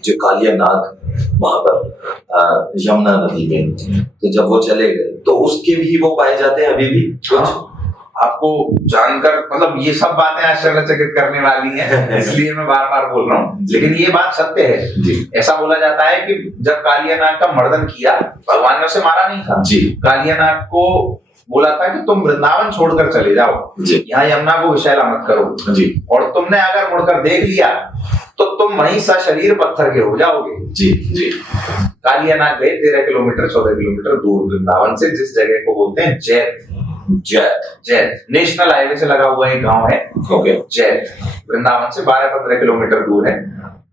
जो कालिया नाग वहां पर यमुना नदी में, तो जब वो चले गए तो उसके भी वो पाए जाते हैं अभी भी कुछ? आपको जानकर मतलब ये सब बातें आश्चर्यचकित करने वाली हैं, इसलिए मैं बार बार बोल रहा हूँ, लेकिन ये बात सत्य है जी। ऐसा बोला जाता है कि जब कालिया नाग का मर्दन किया, भगवान ने उसे मारा नहीं था जी। कालिया नाग को बोला था कि तुम वृंदावन छोड़कर चले जाओ, यहाँ यमुना को विषैला मत करो जी। और तुमने अगर मुड़कर देख लिया तो तुम वहीं सशरीर पत्थर के हो जाओगे। जी जी। कालिया नाग गए 13 किलोमीटर 14 किलोमीटर दूर वृंदावन से, जिस जगह को बोलते हैं जैत। जैत नेशनल हाईवे से लगा हुआ एक गांव है। ओके। जैत वृंदावन से 12-15 किलोमीटर दूर है,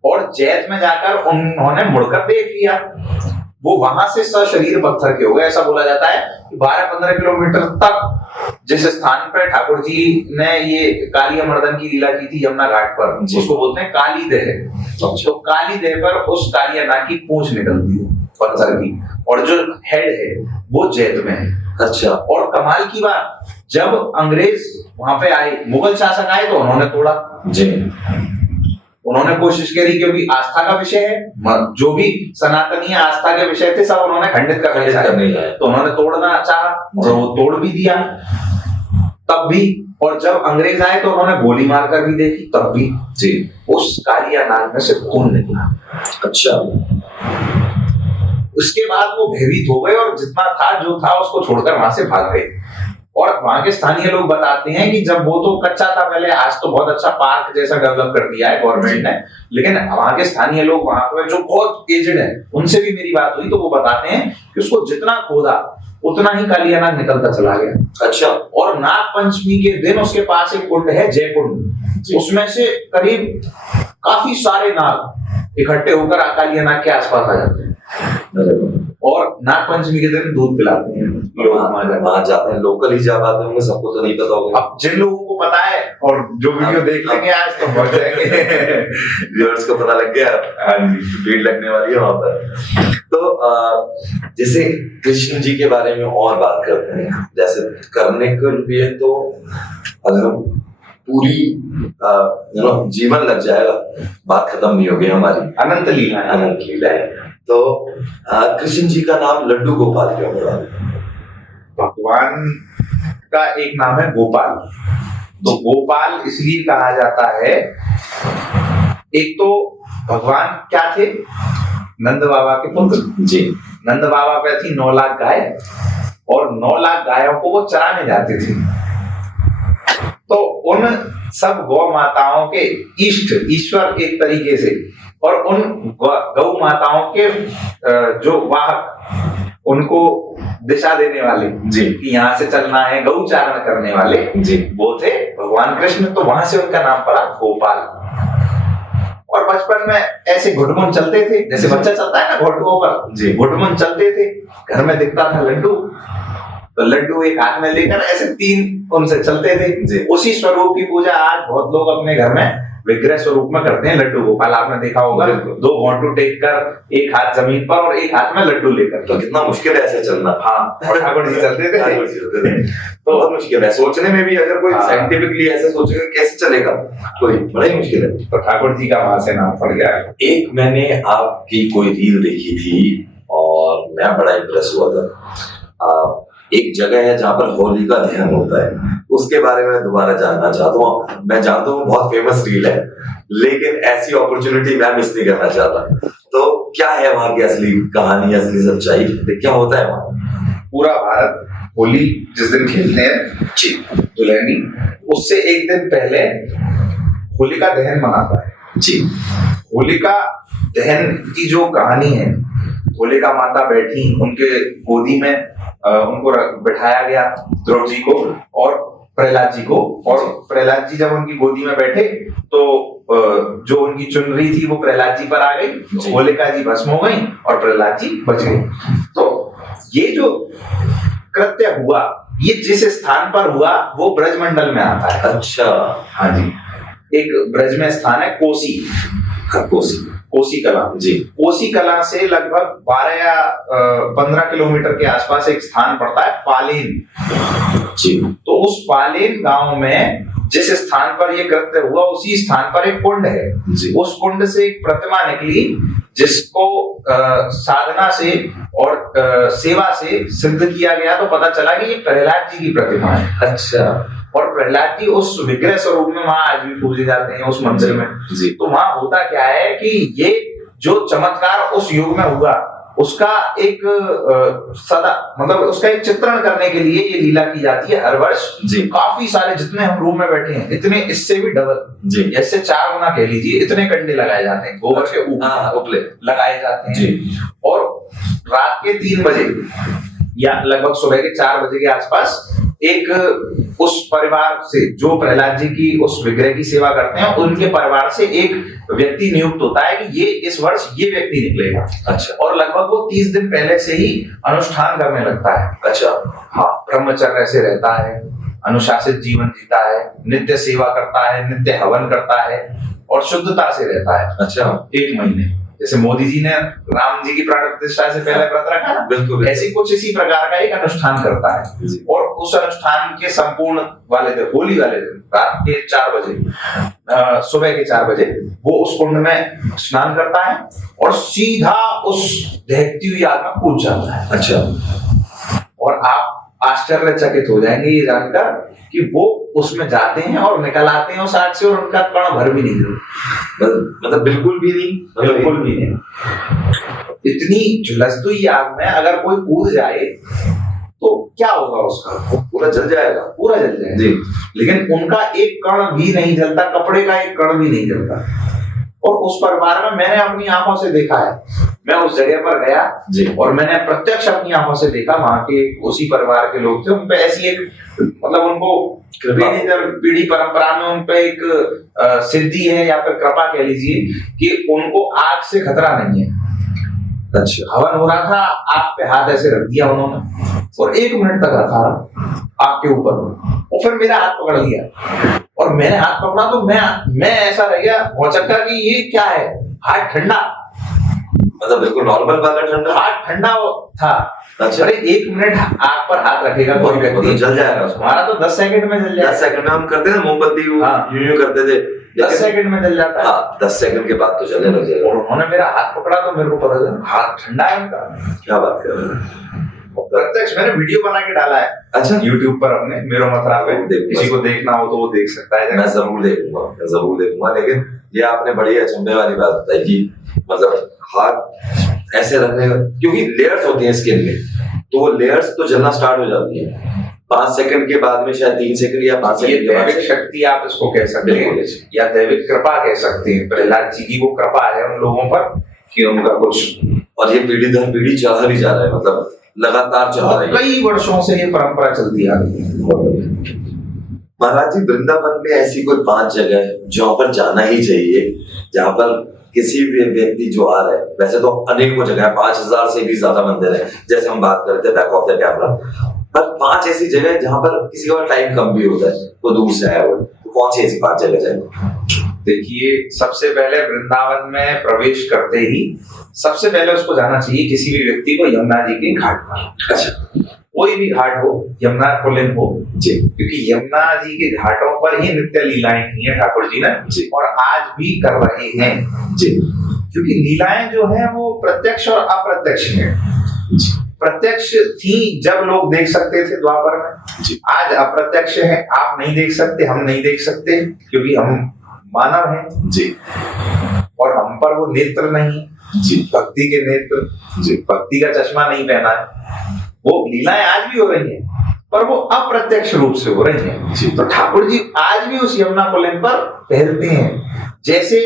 और जैत में जाकर उन्होंने मुड़कर देख लिया, वो वहां से सशरीर पत्थर के हो गए। ऐसा बोला जाता है कि 12-15 किलोमीटर तक जिस स्थान पर ठाकुर जी ने ये कालिया मर्दन की लीला की थी यमुना घाट पर, उसको बोलते हैं काली देह। तो काली देह पर उस कालिया नाग की पूंछ निकलती है पत्थर की, और जो हेड है वो जैत में है। अच्छा। और कमाल की बात, जब अंग्रेज वहां पे आए, मुगल शासक आए, तो उन्होंने तोड़ा जी। उन्होंने कोशिश करी, क्योंकि आस्था का विषय है, जो भी सनातनीय आस्था के विषय थे सब उन्होंने खंडित करने चाहे, तो उन्होंने तोड़ना चाहा और वो तोड़ भी दिया तब भी। और जब अंग्रेज आए तो उन्होंने गोली मारकर भी देखी तब भी जी उस कालिया नाग में से खून निकला। अच्छा। उसके बाद वो भयभीत हो गए और जितना था जो था उसको छोड़कर वहां से भाग गए। और वहां के स्थानीय लोग बताते हैं कि जब वो तो कच्चा था पहले, आज तो बहुत अच्छा पार्क जैसा डेवलप कर दिया है गवर्नमेंट ने, लेकिन वहां के स्थानीय लोग वहां पे जो बहुत एजेड है उनसे भी मेरी बात हुई तो वो बताते हैं कि उसको जितना खोदा उतना ही कालिया नाग निकलता चला गया। अच्छा। और नाग पंचमी के दिन उसके पास एक कुंड है जय कुंड, उसमें से करीब काफी सारे नाग इकट्ठे होकर कालिया नाग के आसपास आ जाते हैं और नाग पंचमी के दिन दूध पिलाते हैं लोग। वहां जाते हैं, लोकल ही जा पाते होंगे, सबको तो नहीं पता होगा। अब जिन लोगों को पता है और जो वीडियो देख लेंगे आज तो पहुंच जाएंगे। व्यूअर्स को पता लग गया, भीड़ लगने वाली है वहां पर। तो जैसे कृष्ण जी के बारे में और बात करते हैं, जैसे करने के लिए तो अगर हम पूरी जीवन लग जाएगा, बात खत्म नहीं होगी हमारी। अनंत लीला है, अनंत लीला है। तो कृष्ण जी का नाम लड्डू गोपाल क्यों पड़ा? भगवान का एक नाम है गोपाल, तो गोपाल इसलिए कहा जाता है, एक तो भगवान क्या थे, नंद बाबा के पुत्र जी। नंद बाबा पे थी 9 लाख गाय और 9 लाख गायों को वो चराने जाते थे, तो उन सब गौ माताओं के इष्ट ईश्वर एक तरीके से, और उन गौ माताओं के जो वाहक उनको दिशा देने वाले जी कि यहाँ से चलना है, गौ चारण करने वाले जी वो थे भगवान कृष्ण। तो वहां से उनका नाम पड़ा गोपाल। और बचपन में ऐसे घुटमुन चलते थे, जैसे बच्चा चलता है ना घुटुओं पर, जी घुटमुन चलते थे। घर में दिखता था लड्डू, तो लड्डू एक हाथ में लेकर ऐसे 3 उनसे चलते थे। जी उसी स्वरूप की पूजा आज बहुत लोग अपने घर में विग्रह स्वरूप में करते हैं। लड्डू गोपाल आपने देखा होगा, 2 घोंटू टेक कर, एक हाथ जमीन पर और एक हाथ में लड्डू लेकर। तो कितना मुश्किल है ऐसे चलना। हाँ, और ठाकुर जी चलते थे। तो बहुत मुश्किल है सोचने में भी, अगर कोई हाँ। साइंटिफिकली ऐसे सोचेगा कैसे चलेगा, कोई बड़ा ही मुश्किल है। तो ठाकुर जी का वहां से नाम पड़ गया है। एक मैंने आपकी कोई रील देखी थी और मैं बड़ा इम्प्रेस हुआ था। एक जगह है जहाँ पर होली का दहन होता है, उसके बारे में दोबारा जानना चाहता हूँ। मैं जानता हूँ बहुत फेमस रील है, लेकिन ऐसी अपॉर्चुनिटी मैं मिस नहीं करना चाहता। तो क्या है वहाँ की असली कहानी, असली सच्चाई, क्या होता है वहाँ? पूरा भारत होली जिस दिन खेलते हैं जी दुल्हनी, उससे एक दिन पहले होलिका दहन मनाता है। जी होलिका दहन की जो कहानी है, होलिका माता बैठी, उनके गोदी में उनको बिठाया गया, द्रौपदी जी को और प्रहलाद जी को। और प्रहलाद जी जब उनकी गोदी में बैठे तो जो उनकी चुनरी थी वो प्रहलाद जी पर आ गई, होलिका जी भस्म हो गई और प्रहलाद जी बच गए। तो ये जो कृत्य हुआ, ये जिस स्थान पर हुआ वो ब्रजमंडल में आता है। अच्छा, हाँ जी, एक ब्रज में स्थान है कोसी, कोसी कला जी। कोसी कला से लगभग 12 या 15 किलोमीटर के आसपास एक स्थान पड़ता है पालेन जी। तो उस पालेन गांव में जिस स्थान पर ये कृत्य हुआ, उसी स्थान पर एक कुंड है जी। उस कुंड से एक प्रतिमा निकली, जिसको साधना से और सेवा से सिद्ध किया गया। तो पता चला कि ये प्रहलाद जी की प्रतिमा है। अच्छा, और प्रहलाद जी उस विग्रह स्वरूप में वहां आज भी पूजे जाते हैं उस मंदिर में जी। तो वहां होता क्या है कि ये जो चमत्कार उस युग में हुआ, उसका एक सदा मतलब उसका एक चित्रण करने के लिए ये लीला की जाती है हर वर्ष जी। काफी सारे, जितने हम रूम में बैठे हैं इतने, इससे भी डबल जी। जैसे 4 गुना कह लीजिए, इतने कंडे लगाए जाते हैं, गोबर के उपले लगाए जाते हैं जी। और रात के 3 बजे या लगभग सुबह के 4 बजे के आसपास एक उस परिवार से जो प्रहलाद जी की उस विग्रह की सेवा करते हैं, उनके परिवार से एक व्यक्ति नियुक्त होता है कि ये इस वर्ष ये व्यक्ति निकलेगा। अच्छा। और लगभग वो 30 दिन पहले से ही अनुष्ठान करने लगता है। अच्छा। हाँ, ब्रह्मचर्य से रहता है, अनुशासित जीवन जीता है, नित्य सेवा करता है, नित्य हवन करता है और शुद्धता से रहता है। अच्छा। 1 महीने, जैसे मोदी जी ने राम जी की प्राण प्रतिष्ठा से पहले व्रत रखा ना, बिल्कुल ऐसी कुछ इसी प्रकार का एक अनुष्ठान करता है। जी। और उस अनुष्ठान के संपूर्ण वाले दिन, होली वाले दिन रात के 4 बजे, सुबह के 4 बजे वो उस कुंड में स्नान करता है और सीधा उस दहकती हुई आग में कूद जाता है। अच्छा। और आप आश्चर्यचकित हो जाएंगे ये जानकर कि वो उसमें जाते हैं और निकल आते हैं उस आग से, और उनका कण भर भी नहीं गिरा। मतलब बिल्कुल भी नहीं, बिल्कुल भी नहीं। इतनी झुलसती आग में अगर कोई कूद जाए तो क्या होगा उसका? वो पूरा जल जाएगा, पूरा जल जाएगा जी। लेकिन उनका एक कण भी नहीं जलता, कपड़े का एक कण भी नहीं जलता। और उस परिवार में मैंने अपनी आंखों से देखा है, मैं उस जगह पर गया जी। और मैंने प्रत्यक्ष अपनी आंखों से देखा, वहां के उसी परिवार के लोग थे, उनपे ऐसी एक मतलब उनको पीढ़ी दर पीढ़ी परंपरा में उनपे एक सिद्धि है या फिर कृपा कह लीजिए कि उनको आग से खतरा नहीं है। अच्छा। हवन हो रहा था, आग पे हाथ ऐसे रख दिया उन्होंने और 1 मिनट तक रखा आग के ऊपर, और फिर मेरा हाथ पकड़ लिया और मैंने हाथ पकड़ा तो मैं ऐसा रह गया भौचक्का कि ये क्या है। हाथ ठंडा, मतलब बिल्कुल नॉर्मल वाला ठंडा, हाथ ठंडा था। अच्छा। अरे 1 मिनट आग पर हाथ रखेगा कोई व्यक्ति, जल जाएगा उसको। हमारा तो 10 सेकंड में जल जाएगा। 10 सेकंड में हम करते थे मोमबत्ती, हाँ। यूं करते थे, 10 सेकंड में जल जाता है। हाँ, 10 सेकंड के बाद तो जलने लग जाएगा। और उन्होंने मेरा हाथ पकड़ा तो मेरे को पता चला हाथ ठंडा है उनका। क्या बात कर रहे हैं? प्रत्यक्ष मैंने वीडियो बना के डाला है अच्छा। YouTube पर अपने मेरो मथुरा पे, किसी को देखना हो तो वो देख सकता है। मैं जरूर देखूंगा। लेकिन ये आपने बड़ी अचंभे वाली बात बताई कि मतलब हाथ ऐसे रखने का, क्योंकि लेयर्स होती हैं स्किन में, तो वो लेयर्स तो जलना स्टार्ट हो जाती है 5 सेकंड के बाद में, शायद 3 सेकंड या 5 ये सेकंड के बाद दैविक शक्ति आप इसको कह सकते हैं या दैविक कृपा कह सकते हैं। प्रहलाद जी की वो कृपा है उन लोगों पर कि उनका कुछ, और ये पीढ़ी दर पीढ़ी चला भी जा रहा है। मतलब लगातार चल रही है। कई वर्षों से ये परंपरा चलती आ रही है। महाराज जी, वृंदावन में ऐसी कोई 5 जगह है जहाँ पर जाना ही चाहिए, जहाँ पर किसी भी व्यक्ति जो आ रहा है, वैसे तो अनेकों जगह है, 5000 से भी ज्यादा मंदिर है, जैसे हम बात करते हैं बैक ऑफ द कैमरा, पर 5 ऐसी जगह है जहाँ पर किसी का टाइम कम भी होता है, वो दूर से आया हुआ, तो कौन सी ऐसी 5 जगह जाए? देखिए, सबसे पहले वृंदावन में प्रवेश करते ही सबसे पहले उसको जाना चाहिए किसी भी व्यक्ति को यमुना जी के घाट पर। अच्छा, कोई भी घाट हो, यमुना पुलिन हो जी, क्योंकि यमुना जी के घाटों पर ही नित्य लीलाएं की हैं ठाकुर जी ने जी, और आज भी कर रहे हैं जी, क्योंकि लीलाएं जो है वो प्रत्यक्ष और अप्रत्यक्ष हैं। जी, प्रत्यक्ष थी जब लोग देख सकते थे द्वापर में, जी, आज अप्रत्यक्ष है, आप नहीं देख सकते, हम नहीं देख सकते क्योंकि हम मानव हैं जी, और हम पर वो नेत्र नहीं, जी, भक्ति के नेत्र, जी, भक्ति का चश्मा नहीं पहना है। वो लीलाएं आज भी हो रही हैं पर वो अप्रत्यक्ष रूप से हो रही हैं। जी। तो ठाकुर जी आज भी उस यमुना पुलिन पर टहलते हैं। जैसे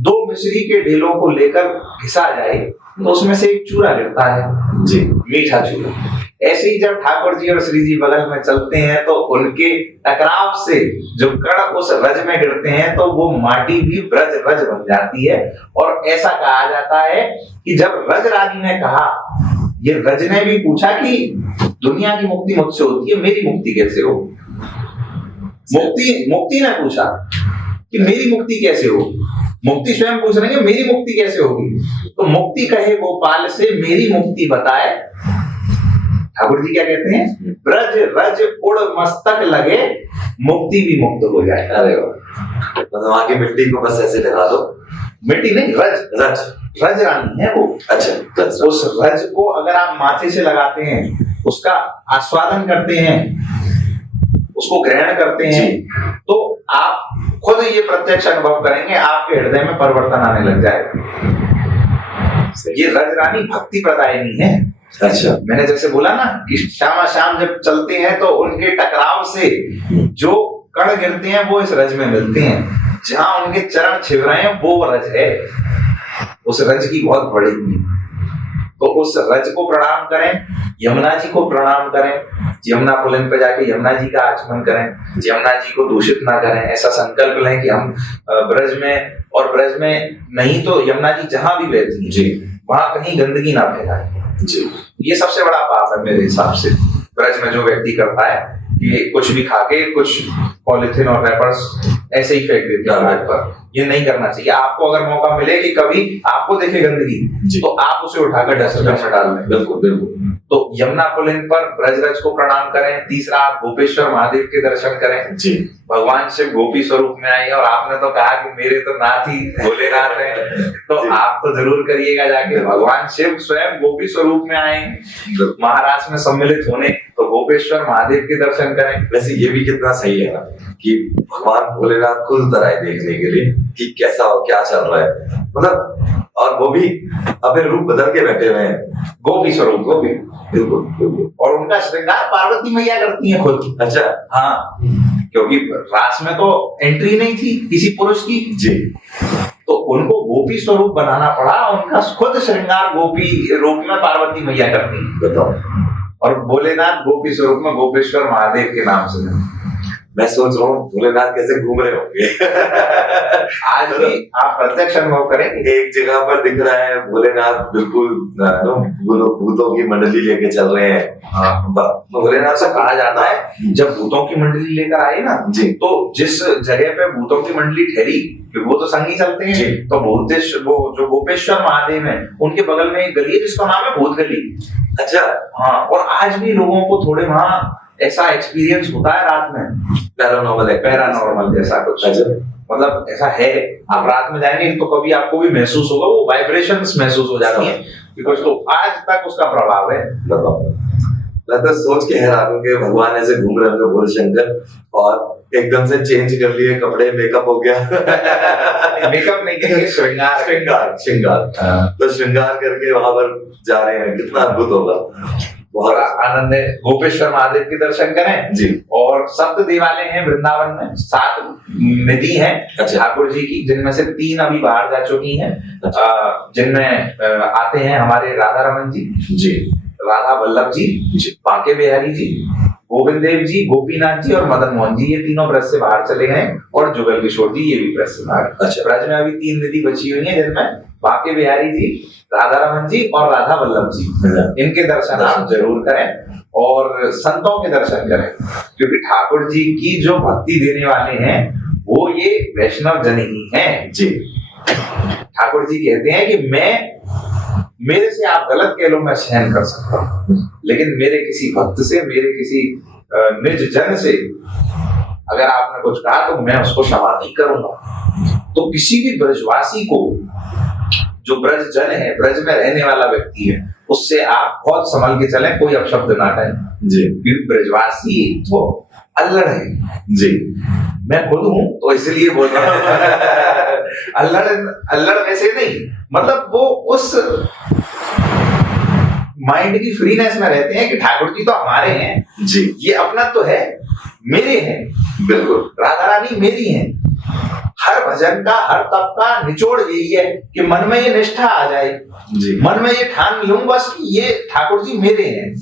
2 मिश्री के ढेलों को लेकर घिसा जाए तो उसमें से एक चूरा गिरता है, जी, मीठा चूरा। ऐसे ही जब ठाकुर जी और श्री जी बगल में चलते हैं तो उनके टकराव से जो कण उस रज में गिरते हैं तो वो माटी भी ब्रज रज बन जाती है। और ऐसा कहा जाता है कि जब रज रानी ने कहा, ये रज ने भी पूछा कि दुनिया की मुक्ति मुझसे होती है, मेरी मुक्ति कैसे हो? मुक्ति ने पूछा कि मेरी मुक्ति कैसे हो? मुक्ति स्वयं पूछ रही है मेरी मुक्ति कैसे होगी? तो मुक्ति कहे गोपाल से मेरी मुक्ति बताए। ठाकुर जी क्या कहते हैं? ब्रज रज उड़ मस्तक लगे, मुक्ति भी मुक्त हो जाए। अरे वाह, मतलब वहां की मिट्टी को बस ऐसे लगा दो, मिट्टी नहीं, रज रज रज रानी है वो। अच्छा, रज, उस रज को अगर आप माथे से लगाते हैं, उसका आस्वादन करते हैं, उसको ग्रहण करते हैं, तो आप खुद ये प्रत्यक्ष अनुभव करेंगे, आपके हृदय में परिवर्तन आने लग जाएगा। ये रज रानी भक्ति प्रदायिनी है। अच्छा, मैंने जैसे बोला ना कि श्यामा श्याम जब चलते हैं तो उनके टकराव से जो कण गिरते हैं वो इस रज में मिलते हैं। जहां उनके चरण छिप रहे हैं वो रज है, उस रज की बहुत बड़ी। तो उस रज को प्रणाम करें, यमुना जी को प्रणाम करें, यमुना पुलिन पे जाके यमुना जी का आचमन करें, यमुना जी को दूषित ना करें। ऐसा संकल्प लें कि हम ब्रज में, और ब्रज में नहीं तो यमुना जी जहां भी बहती है जी, वहां कहीं गंदगी ना फैलाएं जी। ये सबसे बड़ा पाप है मेरे हिसाब से ब्रज में जो व्यक्ति करता है कि कुछ भी खा के कुछ पॉलिथीन और रैपर्स ऐसे ही फेंक देते हैं घाट पर। ये नहीं करना चाहिए। आपको अगर मौका मिले कि कभी आपको देखे गंदगी तो आप उसे उठाकर डस्टबिन में डाल दें। बिल्कुल बिल्कुल। तो यमुना पुलिन पर ब्रजरज को प्रणाम करें। तीसरा, आप गोपेश्वर महादेव के दर्शन करें जी। भगवान शिव गोपी स्वरूप में आए, और आपने तो कहा कि मेरे तो नाथ ही भोलेनाथ हैं, तो आप तो जरूर करिएगा जाके। भगवान शिव स्वयं गोपी स्वरूप में आए महाराष्ट्र में सम्मिलित होने, तो गोपेश्वर महादेव के दर्शन करें। वैसे ये भी कितना सही है ना कि भगवान भोलेनाथ खुद उतर आए देखने के लिए कि कैसा और क्या चल रहा है, मतलब, और वो भी अपने रूप बदल के बैठे हुए हैं, गोपी स्वरूप गोपी। बिल्कुल बिल्कुल। और उनका श्रृंगार पार्वती मैया करती है खुद। अच्छा, हाँ, क्योंकि रास में तो एंट्री नहीं थी किसी पुरुष की जी, तो उनको गोपी स्वरूप बनाना पड़ा। उनका खुद श्रृंगार गोपी रूप में पार्वती मैया करती है। बताओ। और भोलेनाथ गोपी स्वरूप में गोपेश्वर महादेव के नाम से। मैं सोच रहा हूँ भोलेनाथ कैसे घूम रहे होंगे। आज भी आप प्रत्यक्ष अनुभव करेंगे। एक जगह पर दिख रहा है भोलेनाथ बिल्कुल भूतों की मंडली लेके चल रहे हैं। भोलेनाथ से कहा जाता है जब भूतों की मंडली लेकर आए ना जी, तो जिस जगह पे भूतों की मंडली ठहरी, क्योंकि वो तो संग ही चलते हैं, तो वो जो गोपेश्वर महादेव है उनके बगल में एक गली है जिसका नाम है भूत गली। अच्छा, हाँ, और आज भी लोगों को थोड़े वहाँ ऐसा एक्सपीरियंस होता है रात में, पैरानॉर्मल जैसा कुछ। अच्छा, मतलब ऐसा है, आप रात में जाएंगे तो कभी आपको भी महसूस होगा, वो वाइब्रेशंस महसूस हो जाती है बिकॉज तो आज तक उसका प्रभाव है। बताओ। मैं तो सोच के हैरान हूँ कि भगवान ऐसे घूम रहे होंगे भोले शंकर, और एकदम से चेंज कर लिए कपड़े, मेकअप हो गया। मेकअप नहीं करेंगे, श्रृंगार श्रृंगार तो श्रृंगार करके वहां पर जा रहे हैं, कितना अद्भुत होगा। बहुत आनंद है। गोपेश्वर महादेव के दर्शन करें जी। और सप्त देवालय हैं वृंदावन में, 7 निधि हैं ठाकुर जी की, जिनमें से 3 अभी बाहर जा चुकी हैं, जिनमें आते हैं हमारे राधा रमन जी। राधा वल्लभ जी, बांके बिहारी जी, गोविंद देव जी, गोपीनाथ जी और मदन मोहन जी, ये तीनों ब्रज से बाहर चले गए, और जुगल किशोर जी ये भी ब्रज से बाहर। अच्छा। ब्रज में अभी 3 निधि बची हुई हैं, जिनमें बांके बिहारी जी, राधा रमन जी और राधा वल्लभ जी, इनके दर्शन आप जरूर करें और संतों के दर्शन करें, क्योंकि ठाकुर जी की जो भक्ति देने वाले हैं वो ये वैष्णव जन ही हैं जी। ठाकुर जी कहते हैं कि मेरे से आप गलत कह लो, मैं सहन कर सकता हूँ, लेकिन मेरे किसी भक्त से, मेरे किसी निज जन से अगर आपने कुछ कहा तो मैं उसको क्षमा नहीं करूंगा। तो किसी भी ब्रजवासी को, जो ब्रज जन है, ब्रज में रहने वाला व्यक्ति है, उससे आप बहुत संभल के चलें, कोई अपशब्द ना कहें जी, क्योंकि ब्रजवासी तो अल्लड़ है जी। मैं खुद हूं तो इसलिए बोल रहा हूं। अल्लड़ वैसे नहीं, मतलब वो उस माइंड की फ्रीनेस में रहते हैं कि ठाकुर जी तो हमारे हैं जी, ये अपना तो है, मेरे हैं, बिल्कुल राधा रानी मेरी हैं। हर भजन का, हर तप का निचोड़ यही है कि मन में ये निष्ठा आ जाए जी, मन में ये ठान लूं बस कि ये ठाकुर जी मेरे हैं।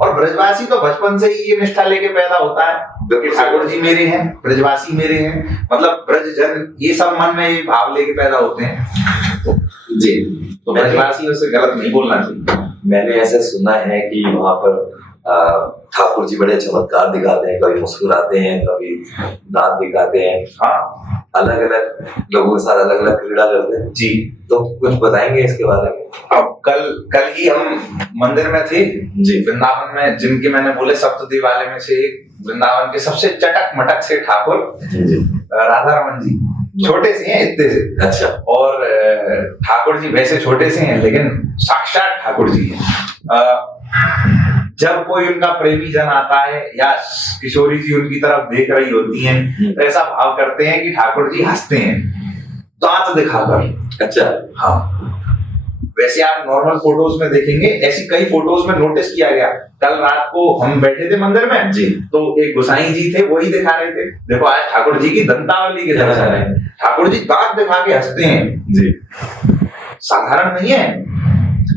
और ब्रजवासी तो बचपन से ही ये निष्ठा लेके पैदा होता है कि ठाकुर जी मेरे हैं, ब्रजवासी मेरे हैं, मतलब ब्रज जन, ये सब मन में ये भाव लेके पैदा होते हैं तो जी। तो ब्रजवासियों से गलत नहीं बोलना चाहिए। मैंने ऐसा सुना है कि वहां पर ठाकुर जी बड़े चमत्कार दिखाते हैं, कभी मुस्कुराते हैं, कभी दांत दिखाते हैं, हाँ, अलग अलग लोगों के साथ अलग अलग क्रीड़ा करते हैं जी। तो कुछ बताएंगे इसके बारे में? अब कल ही हम मंदिर में थे जी, वृंदावन में, जिनके मैंने बोले सप्तद्वीप वाले में से एक, वृंदावन के सबसे चटक मटक से ठाकुर राधा रमन जी, छोटे से हैं, इतने से। अच्छा। और ठाकुर जी वैसे छोटे से हैं, लेकिन साक्षात ठाकुर जी हैं। जब कोई उनका प्रेमी जन आता है या किशोरी जी उनकी तरफ देख रही होती हैं, तो ऐसा भाव करते हैं कि ठाकुर जी हंसते हैं, दांत दिखाकर। अच्छा। हाँ, वैसे आप नॉर्मल फोटोज में देखेंगे, ऐसी कई फोटोज में नोटिस किया गया। कल रात को हम बैठे थे मंदिर में जी, तो एक गोसाई जी थे, वही दिखा रहे थे, देखो आज ठाकुर जी की दंतावली के दर्शन है, ठाकुर जी दांत दिखा के हंसते हैं जी। साधारण नहीं है,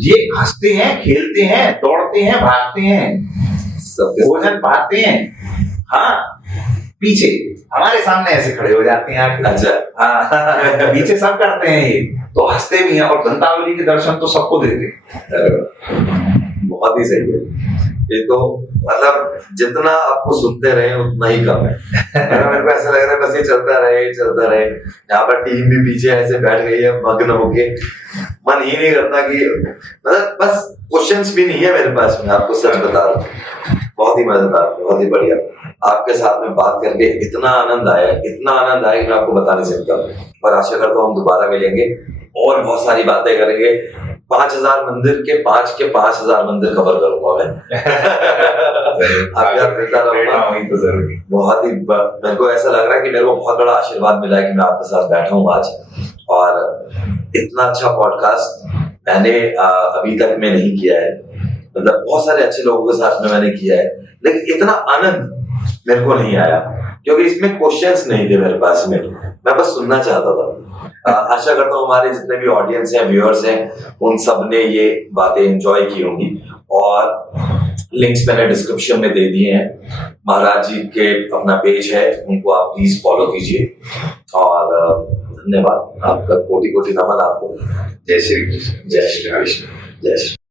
ये हंसते हैं, खेलते हैं, दौड़ते हैं, भागते हैं, भोजन पाते हैं, हाँ, पीछे हमारे सामने ऐसे खड़े हो जाते हैं। अच्छा। हाँ, पीछे सब करते हैं ये, तो हंसते भी हैं, और दंतावली के दर्शन तो सबको देते हैं। बहुत ही सही है ये तो, मतलब जितना आपको सुनते रहे उतना ही कम है। मेरे को ऐसा लग रहा है बस ये चलता रहे। यहाँ पर टीम भी पीछे ऐसे बैठ गई है मग्न होके, मन ही नहीं करता कि, मतलब बस क्वेश्चंस भी नहीं है मेरे पास में, आपको सच बता रहा हूँ। बहुत ही मजेदार, बहुत ही बढ़िया। आपके साथ में बात करके इतना आनंद आया कि मैं आपको बता नहीं सकता, और आशा करता हूँ हम दोबारा मिलेंगे और बहुत सारी बातें करेंगे। 5000 मंदिर के 5000 मंदिर कवर करूंगा मैं। बहुत ही, मेरे को ऐसा लग रहा है कि मेरे को बहुत बड़ा आशीर्वाद मिला है कि मैं आपके साथ बैठा हूँ आज, और इतना अच्छा पॉडकास्ट मैंने अभी तक में नहीं किया है। मतलब बहुत सारे अच्छे लोगों के साथ में मैंने किया है, लेकिन इतना आनंद मेरे को नहीं आया, क्योंकि इसमें क्वेश्चंस नहीं थे मेरे पास में, मैं बस सुनना चाहता था। आशा करता हूँ हमारे जितने भी ऑडियंस हैं, व्यूअर्स हैं, उन सब ने ये बातें एंजॉय की होंगी, और लिंक्स मैंने डिस्क्रिप्शन में दे दिए हैं। महाराज जी के अपना पेज है, उनको आप प्लीज फॉलो कीजिए, और धन्यवाद आपका, कोटि कोटि नमन आपको। जय श्री कृष्ण। जय श्री कृष्ण। जय श्री